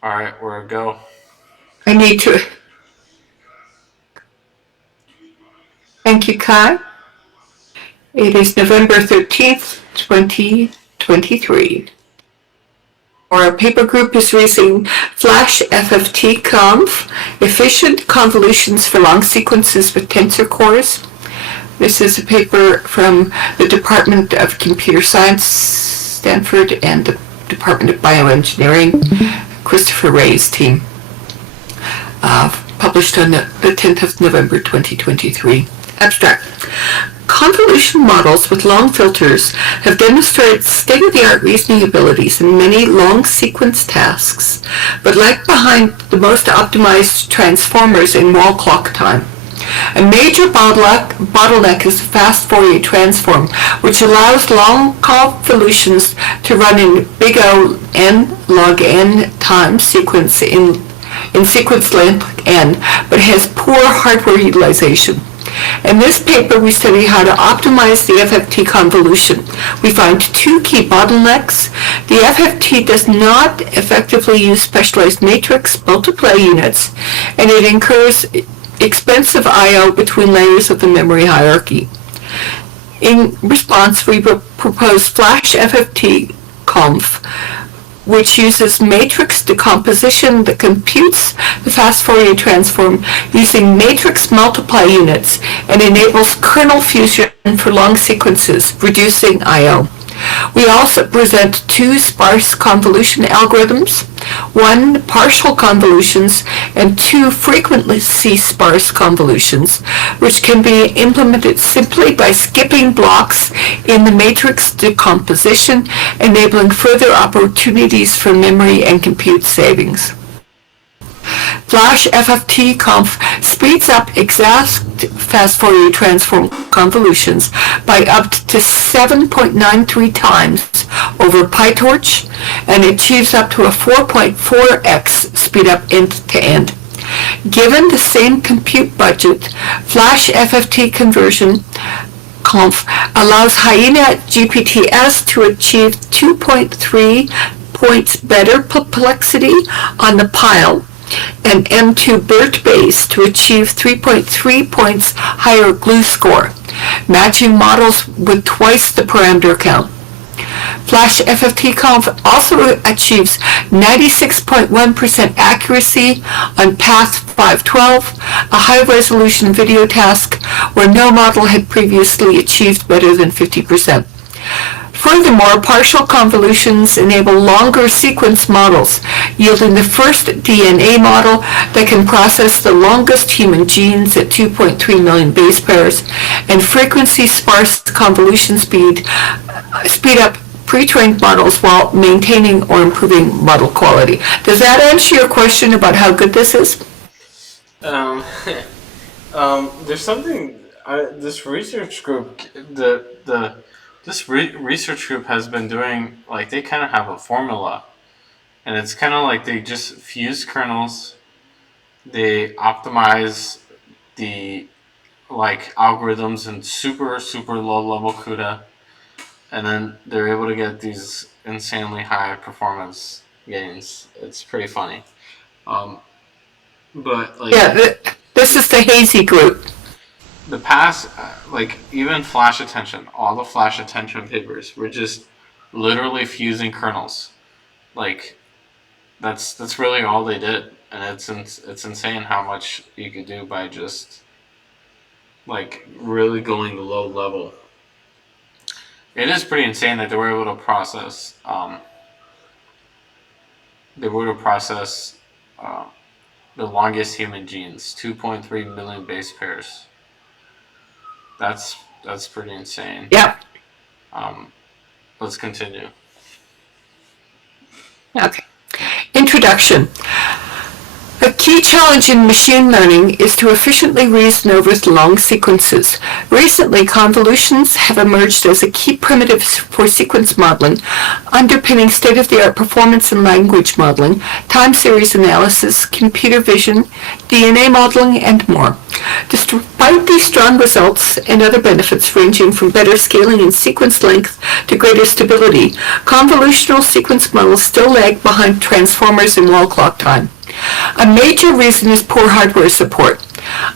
All right, we're a go. I need to. Thank you, Kai. It is November 13th, 2023. Our paper group is using FlashFFTConv, efficient convolutions for long sequences with tensor cores. This is a paper from the Department of Computer Science, Stanford, and the Department of Bioengineering, Christopher Ray's team, published on the 10th of November 2023. Abstract. Convolution models with long filters have demonstrated state-of-the-art reasoning abilities in many long sequence tasks, but lag behind the most optimized transformers in wall clock time. A major bottleneck is the fast Fourier transform, which allows long convolutions to run in big O n log n time sequence in sequence length n, but has poor hardware utilization. In this paper, we study how to optimize the FFT convolution. We find two key bottlenecks. The FFT does not effectively use specialized matrix multiply units, and it incurs expensive I/O between layers of the memory hierarchy. In response, we propose FlashFFTConv, which uses matrix decomposition that computes the fast Fourier transform using matrix multiply units and enables kernel fusion for long sequences, reducing I/O. We also present two sparse convolution algorithms, one partial convolutions and two frequency sparse convolutions, which can be implemented simply by skipping blocks in the matrix decomposition, enabling further opportunities for memory and compute savings. FlashFFTConv speeds up exact fast Fourier transform convolutions by up to 7.93 times over PyTorch and achieves up to a 4.4x speed up end to end. Given the same compute budget, FlashFFT conversion conv allows Hyena GPTs to achieve 2.3 points better perplexity on the pile and M2 BERT base to achieve 3.3 points higher glue score, matching models with twice the parameter count. FlashFFTConv also achieves 96.1% accuracy on path 512, a high-resolution video task where no model had previously achieved better than 50%. Furthermore, partial convolutions enable longer sequence models, yielding the first DNA model that can process the longest human genes at 2.3 million base pairs, and frequency sparse convolution speed up pre-trained models while maintaining or improving model quality. Does that answer your question about how good this is? There's something. This research group, this research group has been doing, like, they kind of have a formula, and it's kind of like they just fuse kernels, they optimize the algorithms in super low level CUDA, and then they're able to get these insanely high performance gains. It's pretty funny. But this is the hazy group. The past, even flash attention, all the flash attention papers were just literally fusing kernels. That's really all they did, and it's insane how much you could do by just really going low level. It is pretty insane that they were able to process. The longest human genes, 2.3 million base pairs. That's pretty insane. Yep. Let's continue. Okay. Introduction. A key challenge in machine learning is to efficiently reason over long sequences. Recently, convolutions have emerged as a key primitive for sequence modeling, underpinning state-of-the-art performance in language modeling, time series analysis, computer vision, DNA modeling, and more. Despite these strong results and other benefits ranging from better scaling and sequence length to greater stability, convolutional sequence models still lag behind transformers in wall clock time. A major reason is poor hardware support.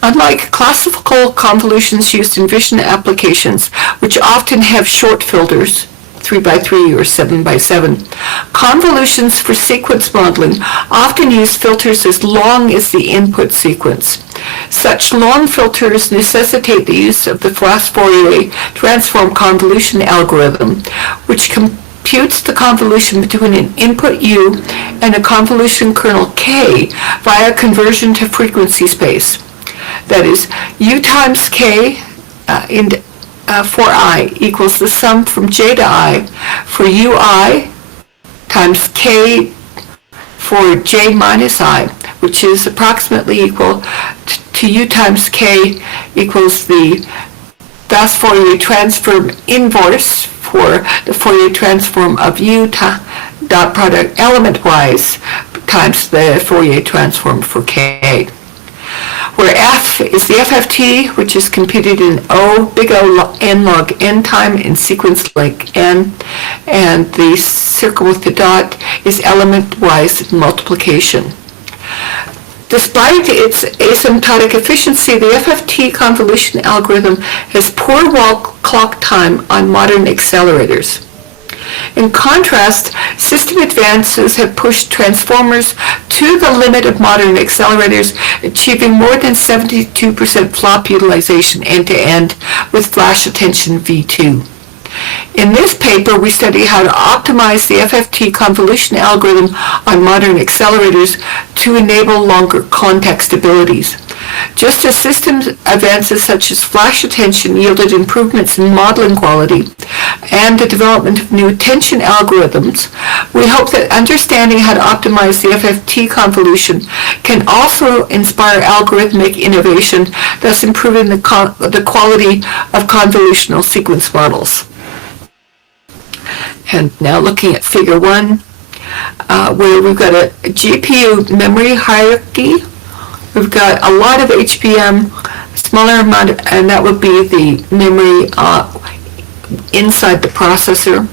Unlike classical convolutions used in vision applications, which often have short filters, 3x3 or 7x7, convolutions for sequence modeling often use filters as long as the input sequence. Such long filters necessitate the use of the Fourier transform convolution algorithm, which computes the convolution between an input U and a convolution kernel K via conversion to frequency space. That is, U times K for I equals the sum from J to I for Ui times K for J minus I, which is approximately equal to U times K equals the fast Fourier transform inverse for the Fourier transform of U dot product element-wise times the Fourier transform for K, where F is the FFT, which is computed in big O n log n time in sequence length n, and the circle with the dot is element-wise multiplication. Despite its asymptotic efficiency, the FFT convolution algorithm has poor wall clock time on modern accelerators. In contrast, system advances have pushed transformers to the limit of modern accelerators, achieving more than 72% flop utilization end-to-end with flash attention V2. In this paper, we study how to optimize the FFT convolution algorithm on modern accelerators to enable longer context abilities. Just as systems advances such as flash attention yielded improvements in modeling quality and the development of new attention algorithms, we hope that understanding how to optimize the FFT convolution can also inspire algorithmic innovation, thus improving the quality of convolutional sequence models. And now looking at figure 1, where we've got a GPU memory hierarchy. We've got a lot of HBM, smaller amount, and that would be the memory inside the processor.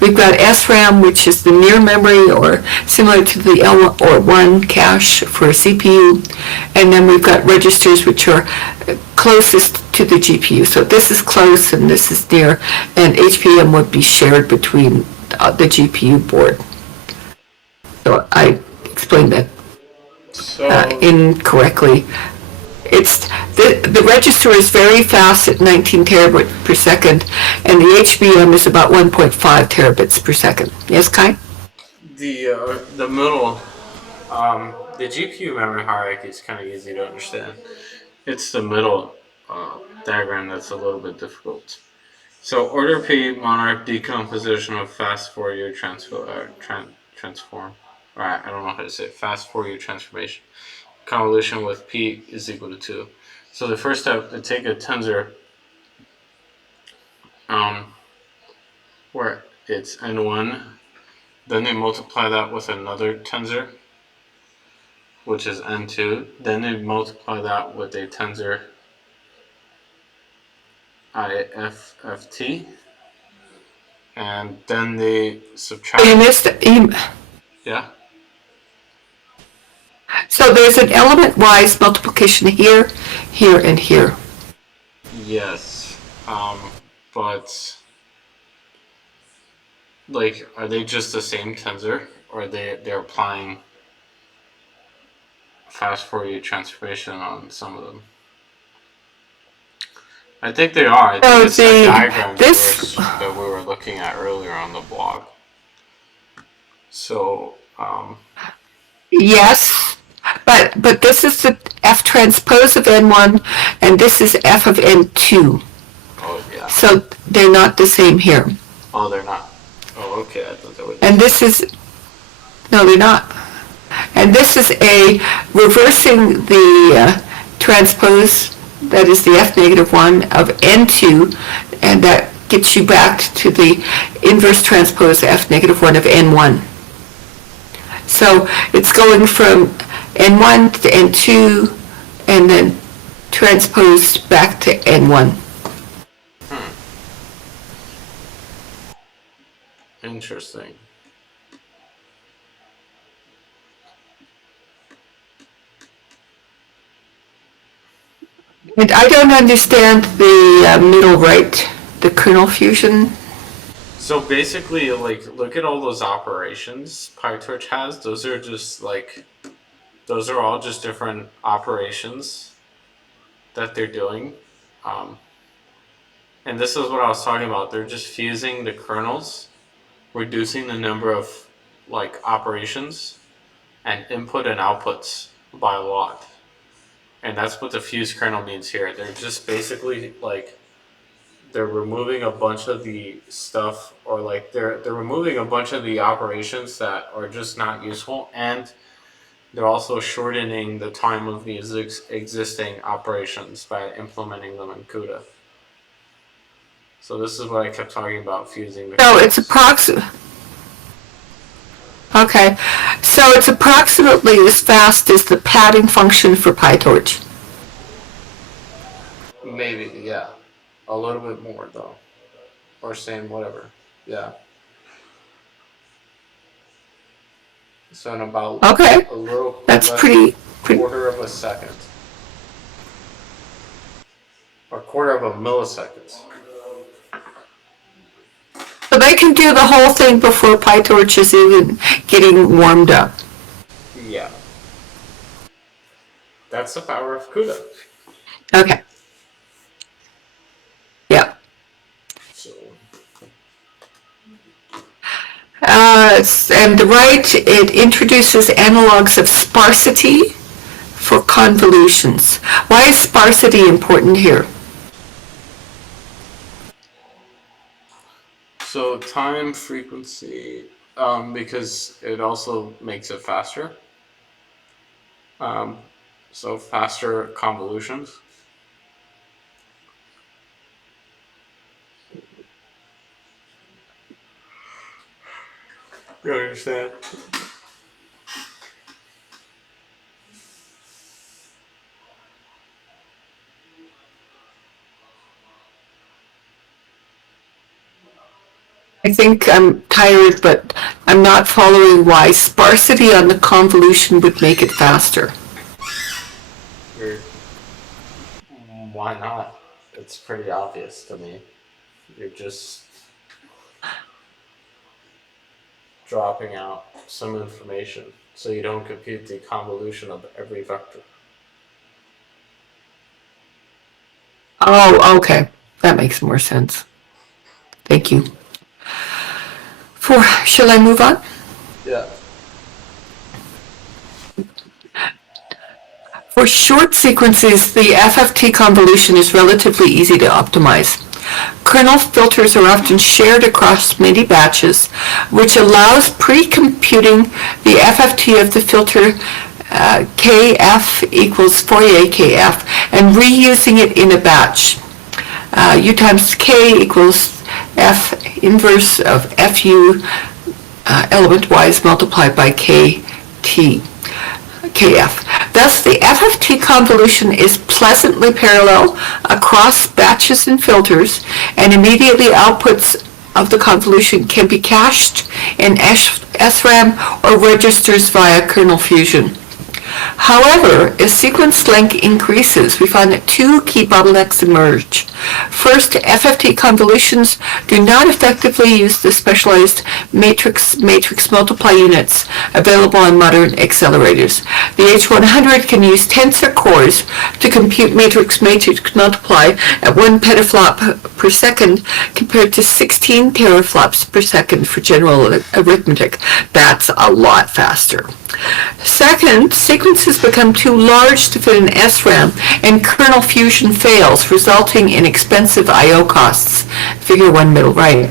We've got SRAM, which is the near memory or similar to the L1 cache for a CPU. And then we've got registers, which are closest to the GPU. So this is close and this is near, and HBM would be shared between the GPU board. So I explained that incorrectly. It's the register is very fast at 19 terabits per second, and the HBM is about 1.5 terabits per second. Yes, Kai? The middle, the GPU memory hierarchy is kind of easy to understand. It's the middle diagram that's a little bit difficult. So order P, Monarch, decomposition of fast Fourier transform. Alright, I don't know how to say it. Fast Fourier transformation. Convolution with P is equal to 2. So the first step, they take a tensor where it's n1, then they multiply that with another tensor, which is n2, then they multiply that with a tensor IFFT, and then they subtract. You missed it. Yeah. So there's an element-wise multiplication here, here, and here. Yes, but like, are they just the same tensor, or they're applying fast Fourier transformation on some of them? I think they are. I think it's the diagram that we were looking at earlier on the blog. So, yes, but this is the F transpose of N1, and this is F of N2. Oh, yeah. So they're not the same here. Oh, they're not. Oh, okay. I thought that was. And this is, no, they're not. And this is a reversing the transpose, that is the F negative 1 of N2, and that gets you back to the inverse transpose F negative 1 of N1. So it's going from N1 to N2 and then transposed back to N1. Interesting. And I don't understand the middle right, the kernel fusion. So basically, like, look at all those operations PyTorch has. Those are just like, those are all just different operations that they're doing. And this is what I was talking about. They're just fusing the kernels, reducing the number of like operations and input and outputs by a lot. And that's what the fused kernel means here. They're just basically like, they're removing a bunch of the stuff, or like they're removing a bunch of the operations that are just not useful, and they're also shortening the time of these existing operations by implementing them in CUDA. So this is what I kept talking about, fusing the So kernels. it's approximate. Okay, so it's approximately as fast as the padding function for PyTorch. Maybe, yeah. A little bit more though. Or same, whatever. Yeah. So in about Okay, a little that's less pretty. quarter of a second. Or quarter of a millisecond. So they can do the whole thing before PyTorch is even getting warmed up. Yeah. That's the power of CUDA. Okay. Yeah. So And the right, it introduces analogs of sparsity for convolutions. Why is sparsity important here? So time, frequency, because it also makes it faster. So faster convolutions. You understand? I think I'm tired, but I'm not following why sparsity on the convolution would make it faster. Why not? It's pretty obvious to me. You're just dropping out some information so you don't compute the convolution of every vector. Oh, okay. That makes more sense. Thank you. Shall I move on? Yeah. For short sequences, the FFT convolution is relatively easy to optimize. Kernel filters are often shared across many batches, which allows pre-computing the FFT of the filter KF equals Fourier KF and reusing it in a batch. U times K equals F inverse of FU element-wise multiplied by KT. KF. Thus, the FFT convolution is pleasantly parallel across batches and filters, and immediately outputs of the convolution can be cached in SRAM or registers via kernel fusion. However, as sequence length increases, we find that two key bottlenecks emerge. First, FFT convolutions do not effectively use the specialized matrix multiply units available on modern accelerators. The H100 can use Tensor cores to compute matrix multiply at 1 petaflop per second compared to 16 teraflops per second for general arithmetic. That's a lot faster. Second, sequences become too large to fit in SRAM, and kernel fusion fails, resulting in expensive I/O costs. Figure 1 middle right.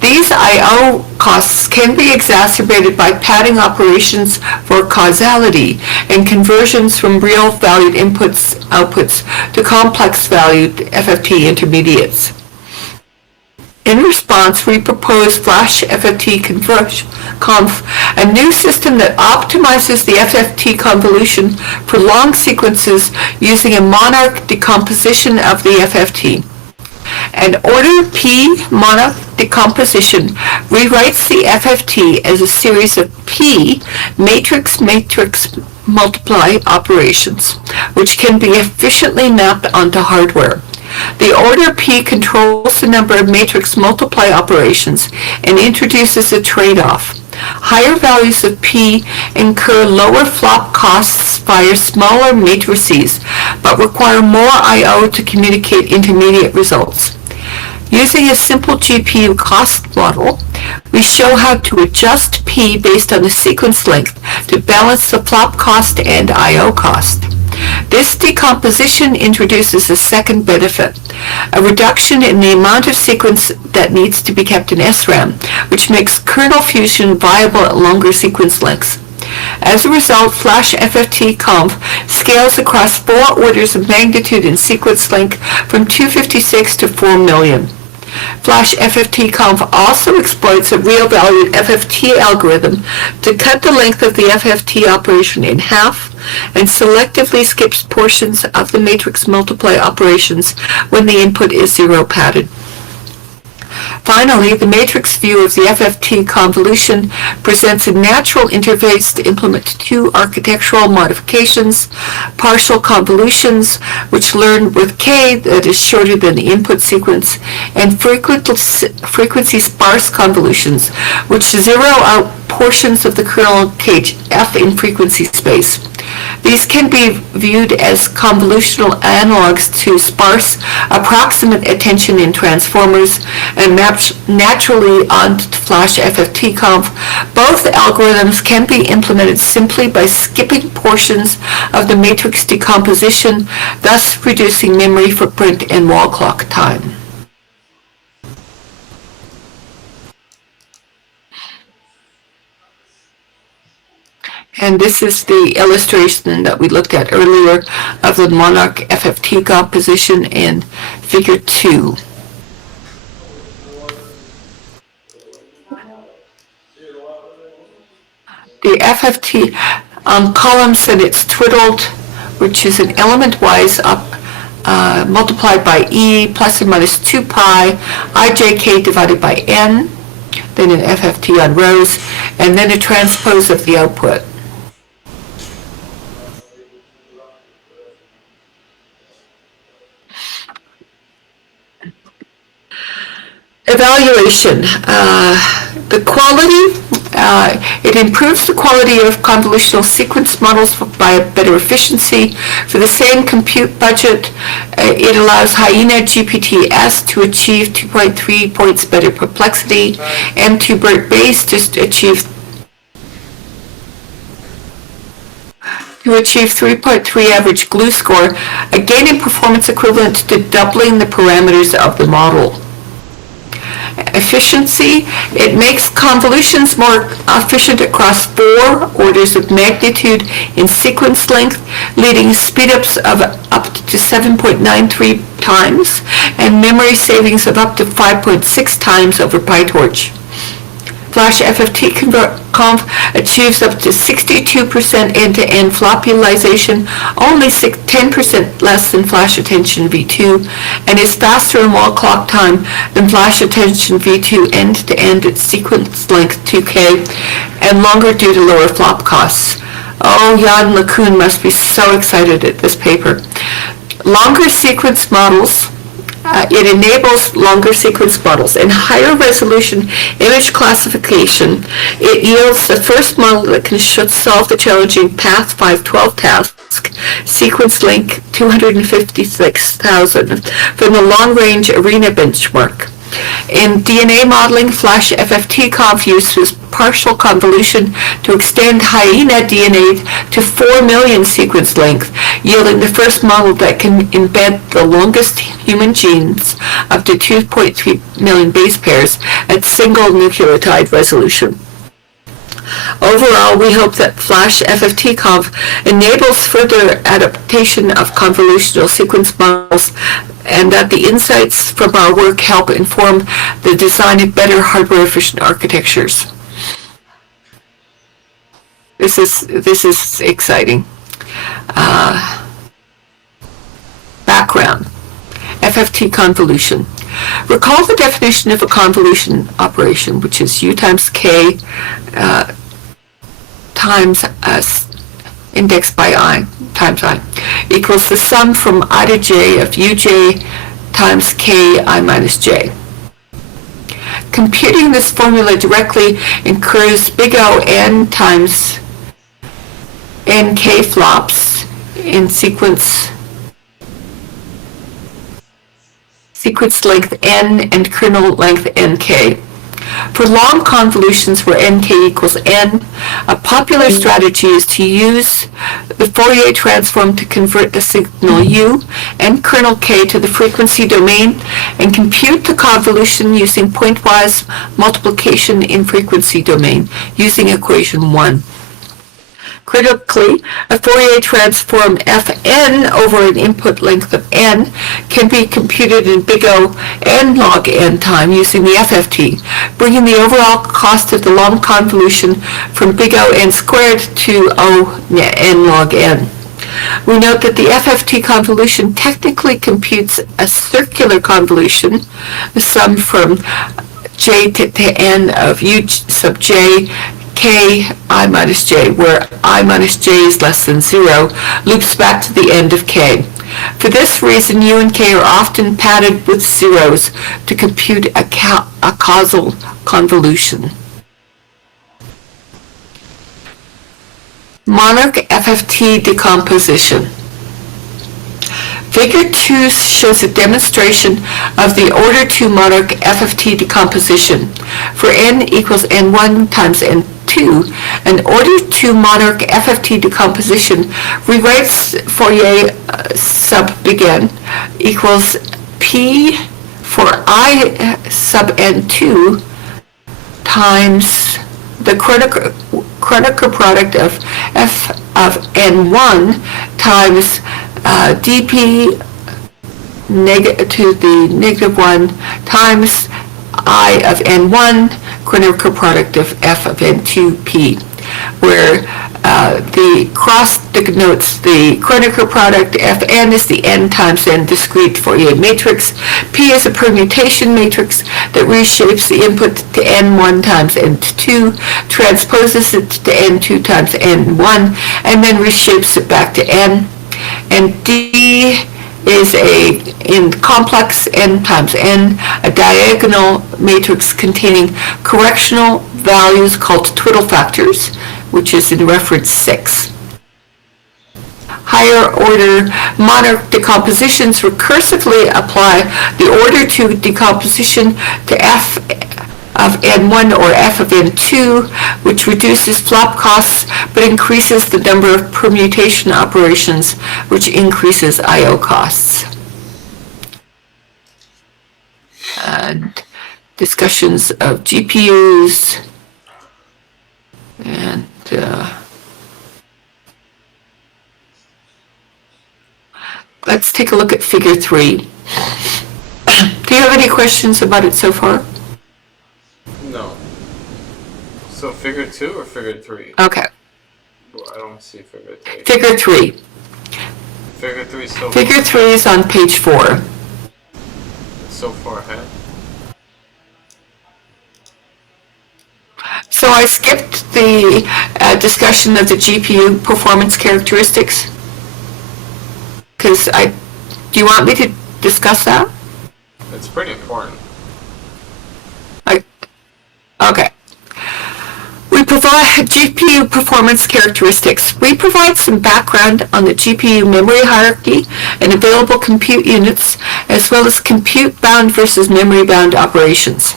These I/O costs can be exacerbated by padding operations for causality and conversions from real valued outputs to complex valued FFT intermediates. In response, we propose FlashFFTConv, a new system that optimizes the FFT convolution for long sequences using a Monarch decomposition of the FFT. An order P Monarch decomposition rewrites the FFT as a series of P matrix-matrix multiply operations, which can be efficiently mapped onto hardware. The order P controls the number of matrix multiply operations and introduces a tradeoff. Higher values of P incur lower flop costs via smaller matrices, but require more I/O to communicate intermediate results. Using a simple GPU cost model, we show how to adjust P based on the sequence length to balance the flop cost and I/O cost. This decomposition introduces a second benefit, a reduction in the amount of sequence that needs to be kept in SRAM, which makes kernel fusion viable at longer sequence lengths. As a result, FlashFFTConv scales across 4 orders of magnitude in sequence length from 256 to 4 million. FlashFFTConv also exploits a real-valued FFT algorithm to cut the length of the FFT operation in half and selectively skips portions of the matrix multiply operations when the input is zero padded. Finally, the matrix view of the FFT convolution presents a natural interface to implement 2 architectural modifications: partial convolutions, which learn with K that is shorter than the input sequence, and frequency sparse convolutions, which zero out portions of the kernel cage F in frequency space. These can be viewed as convolutional analogs to sparse approximate attention in transformers and mapped naturally onto FlashFFTConv. Both algorithms can be implemented simply by skipping portions of the matrix decomposition, thus reducing memory footprint and wall clock time. And this is the illustration that we looked at earlier of the Monarch FFT composition in figure 2. The FFT columns that it's twiddled, which is an element-wise multiplied by E plus or minus 2 pi ijk divided by n, then an FFT on rows, and then a transpose of the output. Evaluation. The quality, it improves the quality of convolutional sequence models by a better efficiency. For the same compute budget, it allows Hyena GPT-S to achieve 2.3 points better perplexity, M2 BERT base to achieve 3.3 average glue score, a gain in performance equivalent to doubling the parameters of the model. Efficiency, it makes convolutions more efficient across 4 orders of magnitude in sequence length, leading speedups of up to 7.93 times and memory savings of up to 5.6 times over PyTorch. FlashFFTConv achieves up to 62% end-to-end flop utilization, only 10% less than Flash Attention v2, and is faster in wall clock time than Flash Attention v2 end-to-end at sequence length 2K, and longer due to lower flop costs. Oh, Jan LeCun must be so excited at this paper. Longer sequence models. It enables longer sequence models and higher resolution image classification. It yields the first model that can solve the challenging Path 512 task, sequence length 256,000, from the long-range ARENA benchmark. In DNA modeling, FlashFFTConv uses partial convolution to extend hyena DNA to 4 million sequence length, yielding the first model that can embed the longest human genes up to 2.3 million base pairs at single nucleotide resolution. Overall, we hope that FlashFFTConv enables further adaptation of convolutional sequence models and that the insights from our work help inform the design of better hardware-efficient architectures. This is exciting. Background. FFT convolution. Recall the definition of a convolution operation, which is U times K times indexed by I times I equals the sum from I to j of uj times k I minus j. Computing this formula directly incurs big O n times nk flops in sequence length n and kernel length nk. For long convolutions where nk equals n, a popular strategy is to use the Fourier transform to convert the signal u and kernel k to the frequency domain and compute the convolution using pointwise multiplication in frequency domain using equation 1. Critically, a Fourier transform Fn over an input length of n can be computed in big O n log n time using the FFT, bringing the overall cost of the long convolution from big O n squared to O n log n. We note that the FFT convolution technically computes a circular convolution, the sum from j to n of u sub j k I minus j, where I minus j is less than 0, loops back to the end of k. For this reason, u and k are often padded with zeros to compute a causal convolution. Monarch FFT decomposition. Figure 2 shows a demonstration of the order 2 Monarch FFT decomposition. For n equals n1 times n2, an order 2 Monarch FFT decomposition rewrites Fourier sub big N equals p for I sub n2 times the Kronecker product of f of n1 times dp to the negative 1 times I of n1 Kronecker product of f of n2p, where the cross denotes the Kronecker product. Fn is the n times n discrete Fourier matrix. P is a permutation matrix that reshapes the input to n1 times n2, transposes it to n2 times n1, and then reshapes it back to n. And D is in complex n times n, a diagonal matrix containing correctional values called twiddle factors, which is in reference 6. Higher order Monarch decompositions recursively apply the order 2 decomposition to f of n1 or f of n2, which reduces flop costs but increases the number of permutation operations, which increases I/O costs. And discussions of GPUs and let's take a look at figure 3. Do you have any questions about it so far? No. So figure 2 or figure 3? Okay. Well, I don't see figure 3. Figure 3. Figure 3 is so Figure 3 is on page 4. It's so far ahead. So I skipped the discussion of the GPU performance characteristics. Because do you want me to discuss that? It's pretty important. Okay. We provide GPU performance characteristics. We provide some background on the GPU memory hierarchy and available compute units, as well as compute-bound versus memory-bound operations.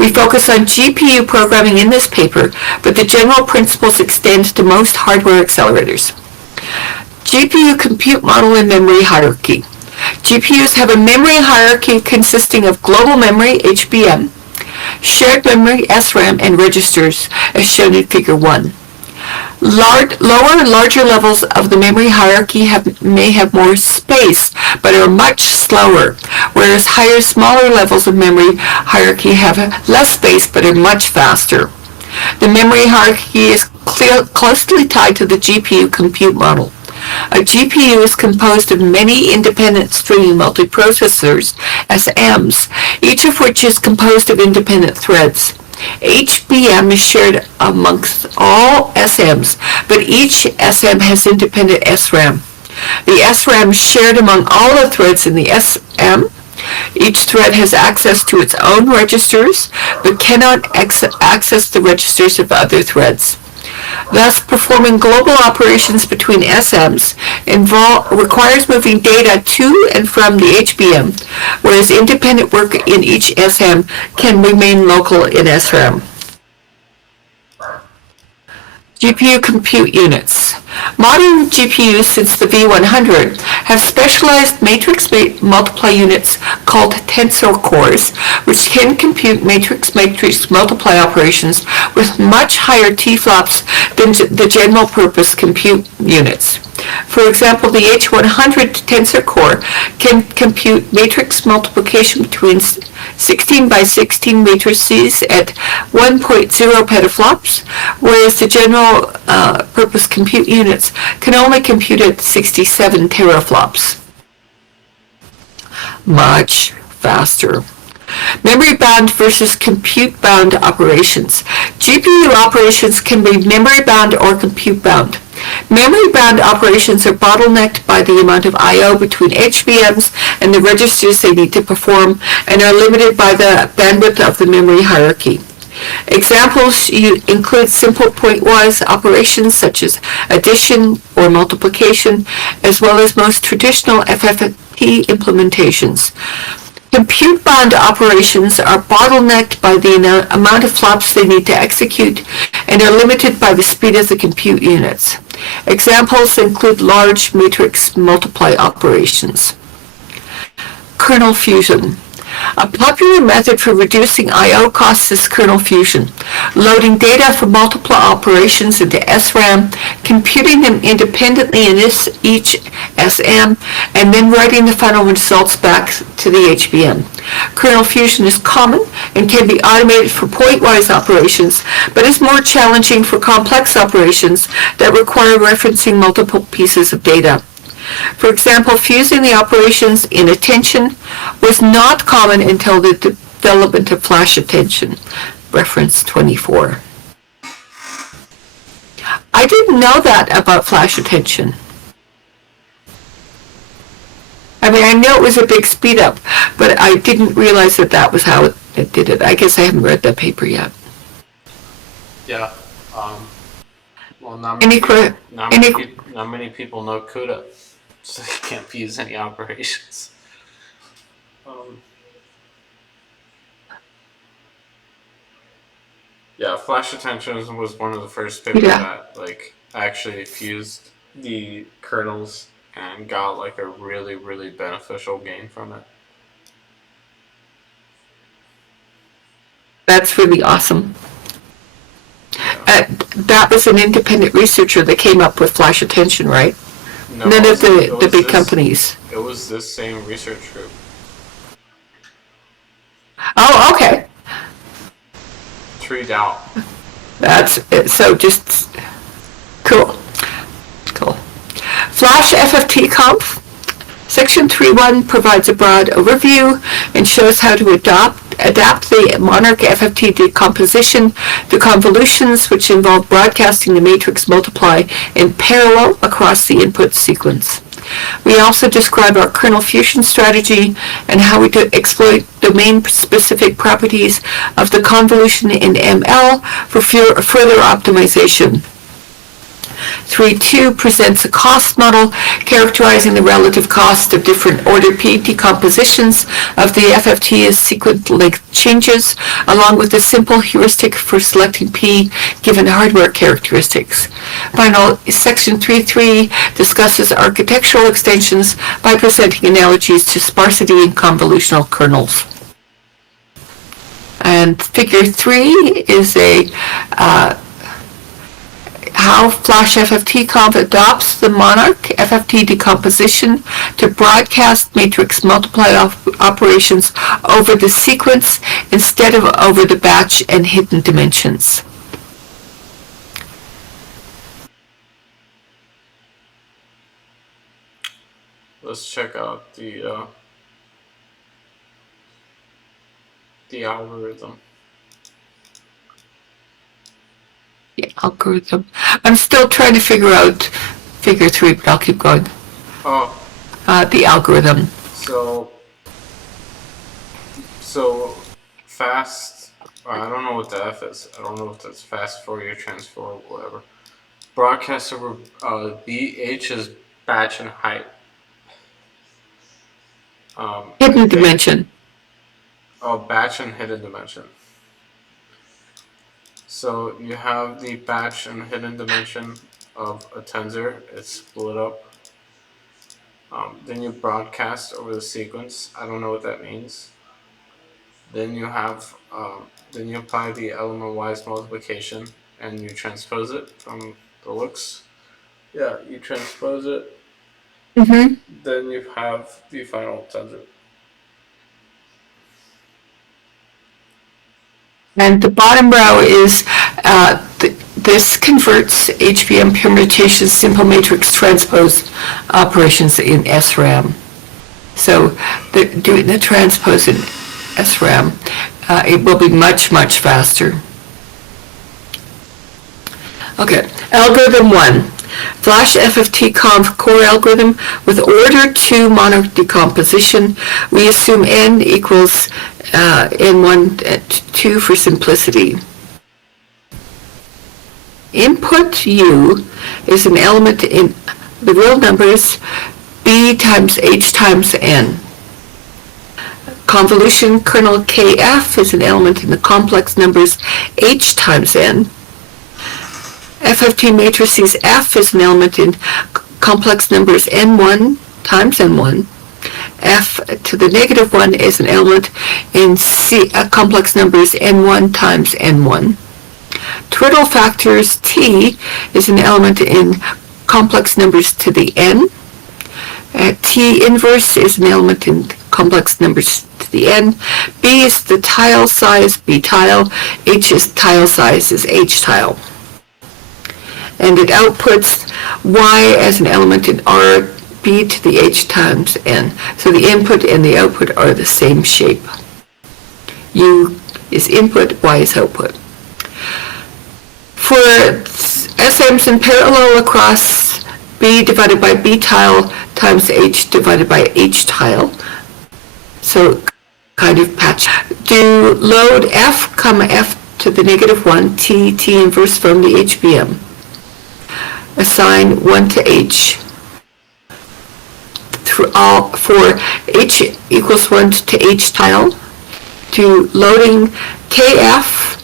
We focus on GPU programming in this paper, but the general principles extend to most hardware accelerators. GPU compute model and memory hierarchy. GPUs have a memory hierarchy consisting of global memory, HBM, shared memory, SRAM, and registers, as shown in Figure 1. Lower and larger levels of the memory hierarchy may have more space, but are much slower, whereas higher, smaller levels of memory hierarchy have less space, but are much faster. The memory hierarchy is closely tied to the GPU compute model. A GPU is composed of many independent streaming multiprocessors, SMs, each of which is composed of independent threads. HBM is shared amongst all SMs, but each SM has independent SRAM. The SRAM is shared among all the threads in the SM. Each thread has access to its own registers, but cannot access the registers of other threads. Thus, performing global operations between SMs requires moving data to and from the HBM, whereas independent work in each SM can remain local in SRAM. GPU compute units. Modern GPUs since the V100 have specialized matrix multiply units called Tensor cores, which can compute matrix multiply operations with much higher T-flops than the general purpose compute units. For example, the H100 Tensor core can compute matrix multiplication between 16 by 16 matrices at 1.0 petaflops, whereas the general purpose compute units can only compute at 67 teraflops. Much faster. Memory-bound versus compute-bound operations. GPU operations can be memory-bound or compute-bound. Memory-bound operations are bottlenecked by the amount of I/O between HBMs and the registers they need to perform, and are limited by the bandwidth of the memory hierarchy. Examples include simple pointwise operations such as addition or multiplication, as well as most traditional FFT implementations. Compute-bound operations are bottlenecked by the amount of flops they need to execute and are limited by the speed of the compute units. Examples include large matrix multiply operations. Kernel fusion. A popular method for reducing I/O costs is kernel fusion, loading data from multiple operations into SRAM, computing them independently in each SM, and then writing the final results back to the HBM. Kernel fusion is common and can be automated for pointwise operations, but is more challenging for complex operations that require referencing multiple pieces of data. For example, fusing the operations in attention was not common until the development of flash attention, reference 24. I didn't know that about flash attention. I mean, I know it was a big speed up, but I didn't realize that that was how it did it. I guess I haven't read that paper yet. Yeah. Well, not many people know CUDA, so you can't use any operations. Yeah, flash attention was one of the first papers that actually fused the kernels and got a really, really beneficial gain from it. That's really awesome. That was an independent researcher that came up with flash attention, right? No, none of the big companies. It was this same research group. Oh, okay. Tradeoff. That's it. So just cool. FlashFFTConv. Section 3.1 provides a broad overview and shows how to adapt the Monarch FFT decomposition to convolutions, which involve broadcasting the matrix multiply in parallel across the input sequence. We also describe our kernel fusion strategy and how we exploit domain-specific properties of the convolution in ML for further optimization. 3.2 presents a cost model characterizing the relative cost of different order P decompositions of the FFT as sequence length changes, along with a simple heuristic for selecting P given hardware characteristics. Final section 3.3 discusses architectural extensions by presenting analogies to sparsity in convolutional kernels. And figure 3 is how FlashFFTConv adopts the Monarch FFT decomposition to broadcast matrix multiply operations over the sequence instead of over the batch and hidden dimensions. Let's check out the algorithm. The algorithm. I'm still trying to figure out figure 3, but I'll keep going. Oh. The algorithm. So fast. I don't know what the F is. I don't know if that's fast Fourier transform or whatever. Broadcast over BH is batch and height. Hidden dimension. Oh, batch and hidden dimension. So you have the batch and hidden dimension of a tensor. It's split up. Then you broadcast over the sequence. I don't know what that means. Then you have, then you apply the element-wise multiplication and you transpose it from the looks. Yeah, you transpose it. Mm-hmm. Then you have the final tensor. And the bottom row is this converts HBM permutation simple matrix transpose operations in SRAM. So doing the transpose in SRAM, it will be much, much faster. Okay, algorithm 1. FlashFFTConv core algorithm with order 2 Monarch decomposition. We assume n equals n1, 2 for simplicity. Input u is an element in the real numbers b times h times n. Convolution kernel kf is an element in the complex numbers h times n. FFT matrices F is an element in complex numbers n1 times n1. F to the negative 1 is an element in complex numbers n1 times n1. Twiddle factors T is an element in complex numbers to the n. T inverse is an element in complex numbers to the n. B is the tile size, B tile. H is tile size, is H tile. And it outputs y as an element in R, b to the h times n. So the input and the output are the same shape. U is input, y is output. For SMs in parallel across b divided by b tile times h divided by h tile. So kind of patch. Do load f comma f to the negative 1, t inverse from the HBM. Assign 1 to h. For h equals 1 to h tile, to loading kf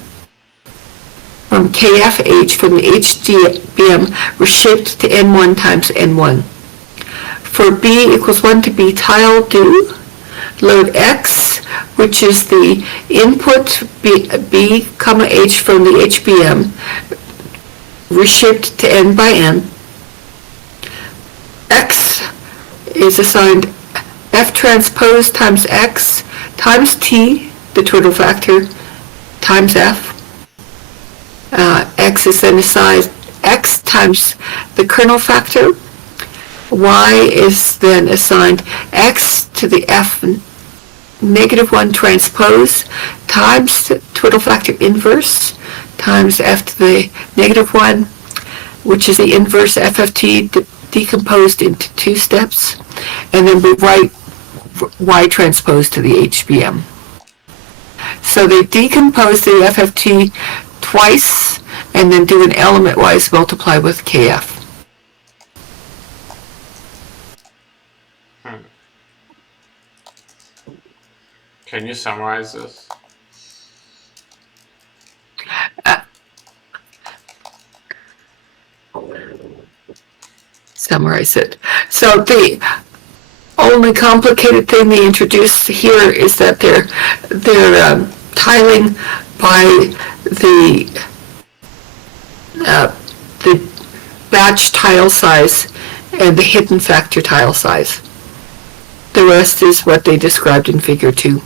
from kfh from the HBM reshaped to n1 times n1. For b equals 1 to b tile, do load x, which is the input b comma h from the HBM, reshaped to n by n. X is assigned f transpose times x times t, the twiddle factor, times f. X is then assigned x times the kernel factor, y is then assigned x to the f negative 1 transpose times the twiddle factor inverse times f to the negative 1, which is the inverse FFT decomposed into two steps, and then we write y transpose to the HBM. So they decompose the FFT twice and then do an element-wise multiply with KF. Can you summarize this? Summarize it. So the only complicated thing they introduced here is that they're tiling by the batch tile size and the hidden factor tile size. The rest is what they described in Figure 2.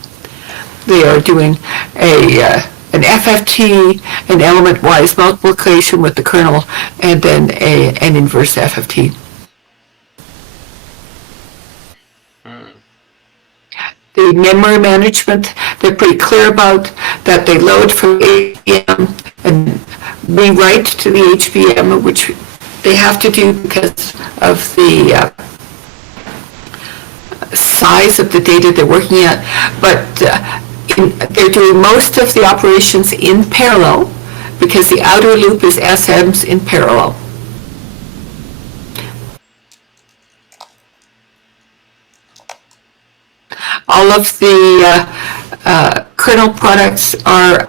They are doing an FFT, an element-wise multiplication with the kernel, and then an inverse FFT. The memory management, they're pretty clear about that they load from HBM and rewrite to the HBM, which they have to do because of the size of the data they're working at, but they're doing most of the operations in parallel because the outer loop is SMs in parallel. All of the kernel products are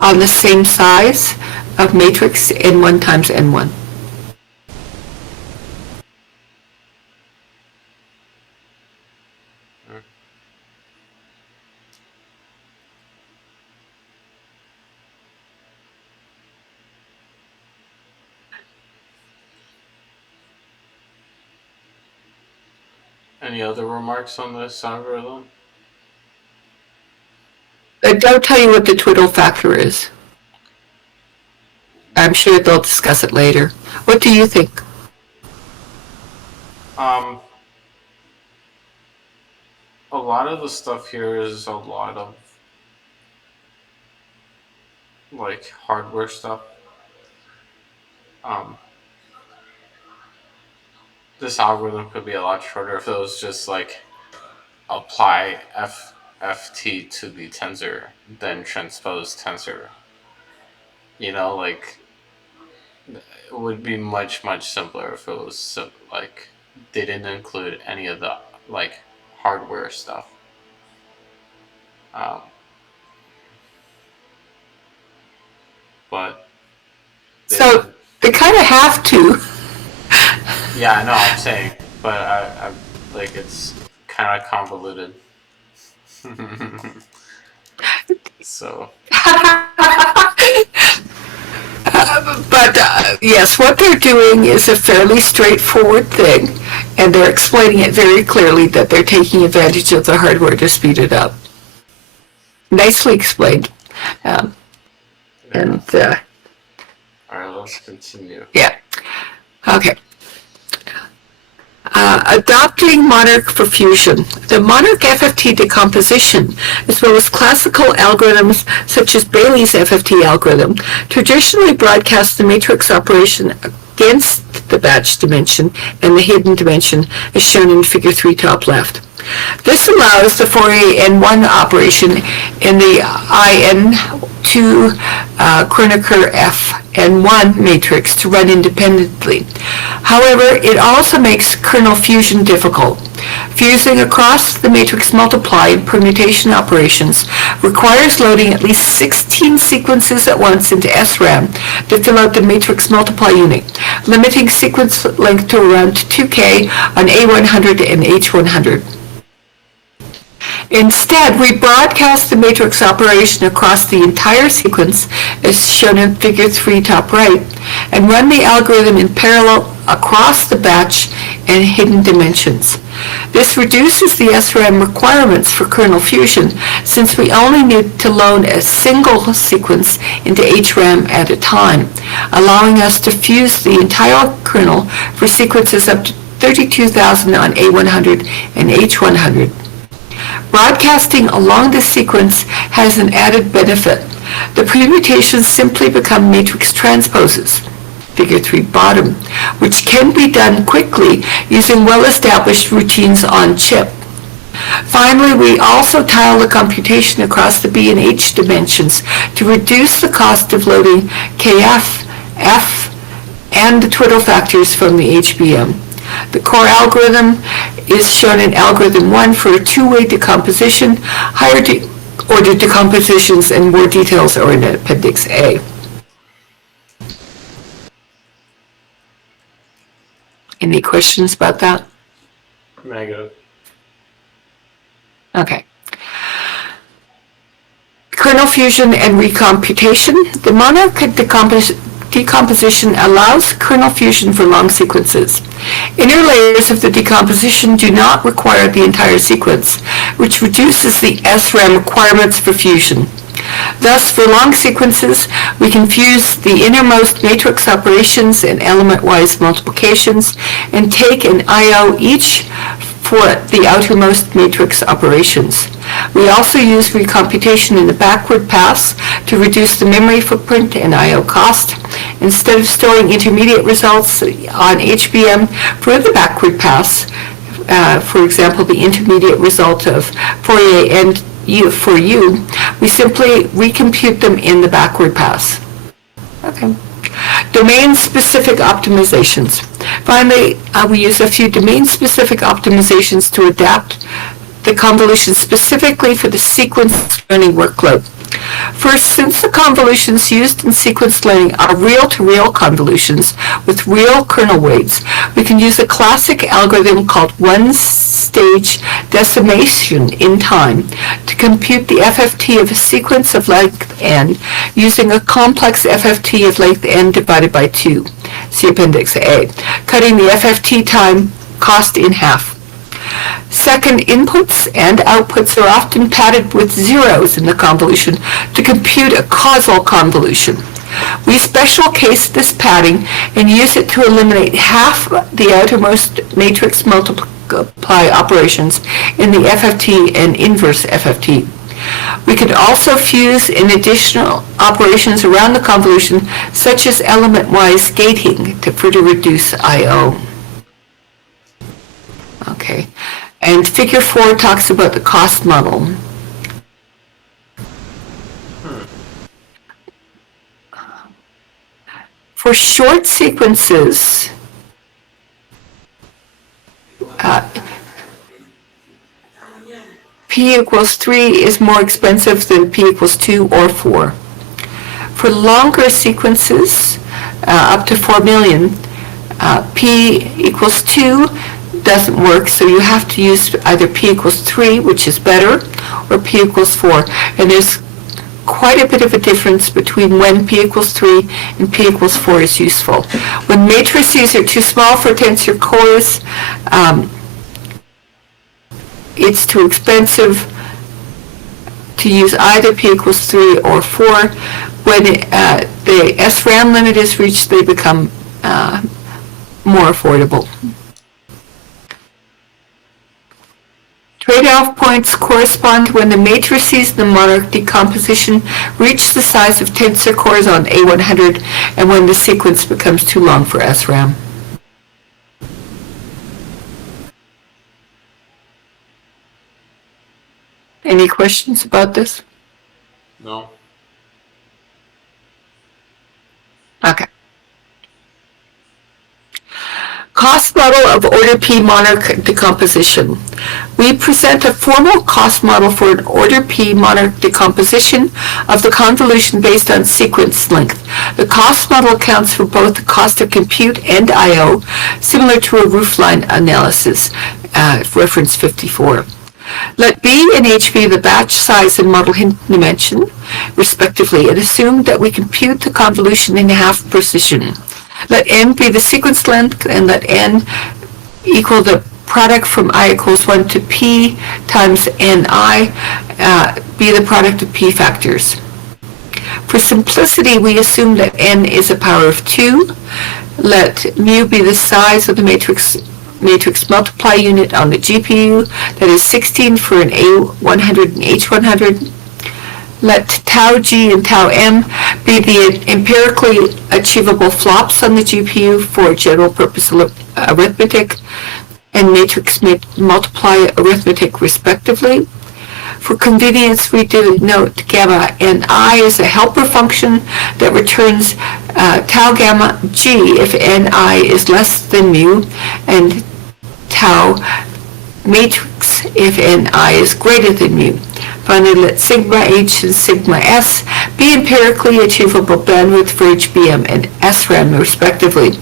on the same size of matrix N1 times N1. Any other remarks on this algorithm? Don't tell you what the twiddle factor is. I'm sure they'll discuss it later. What do you think? A lot of the stuff here is a lot of like hardware stuff. This algorithm could be a lot shorter if it was just like apply FFT to the tensor, then transpose tensor. You know, like it would be much simpler if it was like they didn't include any of the like hardware stuff. But so they kind of have to. Yeah, I know. I'm saying, but I like it's kind of convoluted. So. But yes, what they're doing is a fairly straightforward thing, and they're explaining it very clearly that they're taking advantage of the hardware to speed it up. Nicely explained. All right, let's continue. Yeah. Okay. Adopting Monarch for fusion. The Monarch FFT decomposition, as well as classical algorithms such as Bailey's FFT algorithm, traditionally broadcast the matrix operation against the batch dimension and the hidden dimension, as shown in Figure 3 top left. This allows the Fourier N1 operation in the IN2 Kronecker Fn1 matrix to run independently. However, it also makes kernel fusion difficult. Fusing across the matrix multiply and permutation operations requires loading at least 16 sequences at once into SRAM to fill out the matrix multiply unit, limiting sequence length to around 2K on A100 and H100. Instead, we broadcast the matrix operation across the entire sequence, as shown in Figure 3 top right, and run the algorithm in parallel across the batch and hidden dimensions. This reduces the SRAM requirements for kernel fusion, since we only need to load a single sequence into HRAM at a time, allowing us to fuse the entire kernel for sequences up to 32,000 on A100 and H100. Broadcasting along this sequence has an added benefit. The permutations simply become matrix transposes, figure 3 bottom, which can be done quickly using well-established routines on chip. Finally, we also tile the computation across the B and H dimensions to reduce the cost of loading KF, F, and the twiddle factors from the HBM. The core algorithm is shown in algorithm 1 for a two-way decomposition. Higher order decompositions and more details are in Appendix A. Any questions about that? Negative. Okay. Kernel fusion and recomputation. The Monarch decomposition allows kernel fusion for long sequences. Inner layers of the decomposition do not require the entire sequence, which reduces the SRAM requirements for fusion. Thus, for long sequences, we can fuse the innermost matrix operations and element-wise multiplications and take an I/O each for the outermost matrix operations. We also use recomputation in the backward pass to reduce the memory footprint and I/O cost. Instead of storing intermediate results on HBM for the backward pass, for example, the intermediate result of Fourier and for U, we simply recompute them in the backward pass. Okay. Domain-specific optimizations. Finally, we use a few domain-specific optimizations to adapt the convolution specifically for the sequence learning workload. First, since the convolutions used in sequence learning are real-to-real convolutions with real kernel weights, we can use a classic algorithm called one-stage decimation in time to compute the FFT of a sequence of length n using a complex FFT of length n divided by 2. See Appendix A, cutting the FFT time cost in half. Second, inputs and outputs are often padded with zeros in the convolution to compute a causal convolution. We special case this padding and use it to eliminate half the outermost matrix multiply operations in the FFT and inverse FFT. We could also fuse in additional operations around the convolution, such as element-wise gating, to further reduce I/O. Okay, and figure 4 talks about the cost model. For short sequences, P equals 3 is more expensive than P equals 2 or 4. For longer sequences, up to 4 million, P equals 2 doesn't work, so you have to use either P equals 3, which is better, or P equals 4. And there's quite a bit of a difference between when P equals 3 and P equals 4 is useful. When matrices are too small for tensor cores, it's too expensive to use either P equals 3 or 4. When the SRAM limit is reached, they become more affordable. Tradeoff points correspond when the matrices in the Monarch decomposition reach the size of tensor cores on A100 and when the sequence becomes too long for SRAM. Any questions about this? No. Okay. Cost model of order P Monarch decomposition. We present a formal cost model for an order P Monarch decomposition of the convolution based on sequence length. The cost model accounts for both the cost of compute and I/O, similar to a roofline analysis, reference 54. Let B and H be the batch size and model hint dimension, respectively, and assume that we compute the convolution in half precision. Let n be the sequence length, and let n equal the product from I equals 1 to p times ni be the product of p factors. For simplicity, we assume that n is a power of 2. Let mu be the size of the matrix matrix multiply unit on the GPU, that is 16 for an A100 and H100. Let tau G and tau M be the empirically achievable flops on the GPU for general purpose arithmetic and matrix multiply arithmetic respectively. For convenience, we denote gamma Ni as a helper function that returns tau gamma G if Ni is less than mu, and tau matrix if Ni is greater than mu. Finally, let sigma H and sigma S be empirically achievable bandwidth for HBM and SRAM respectively.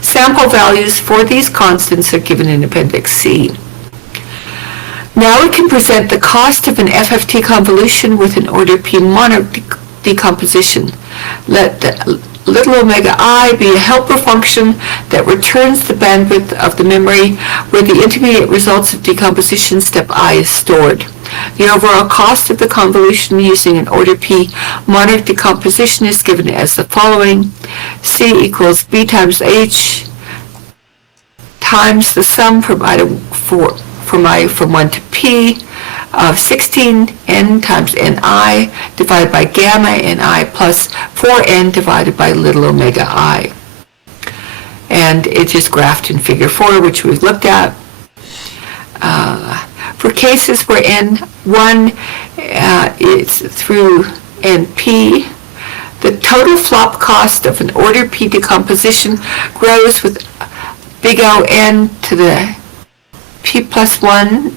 Sample values for these constants are given in Appendix C. Now we can present the cost of an FFT convolution with an order P Monarch decomposition. Let little omega I be a helper function that returns the bandwidth of the memory where the intermediate results of decomposition step I is stored. The overall cost of the convolution using an order P Monarch decomposition is given as the following: C equals B times H times the sum from I from 1 to P of 16 n times Ni divided by gamma Ni plus 4n divided by little omega I. And it is graphed in figure 4, which we've looked at. For cases where N1 is through NP, the total flop cost of an order P decomposition grows with big O n to the P plus 1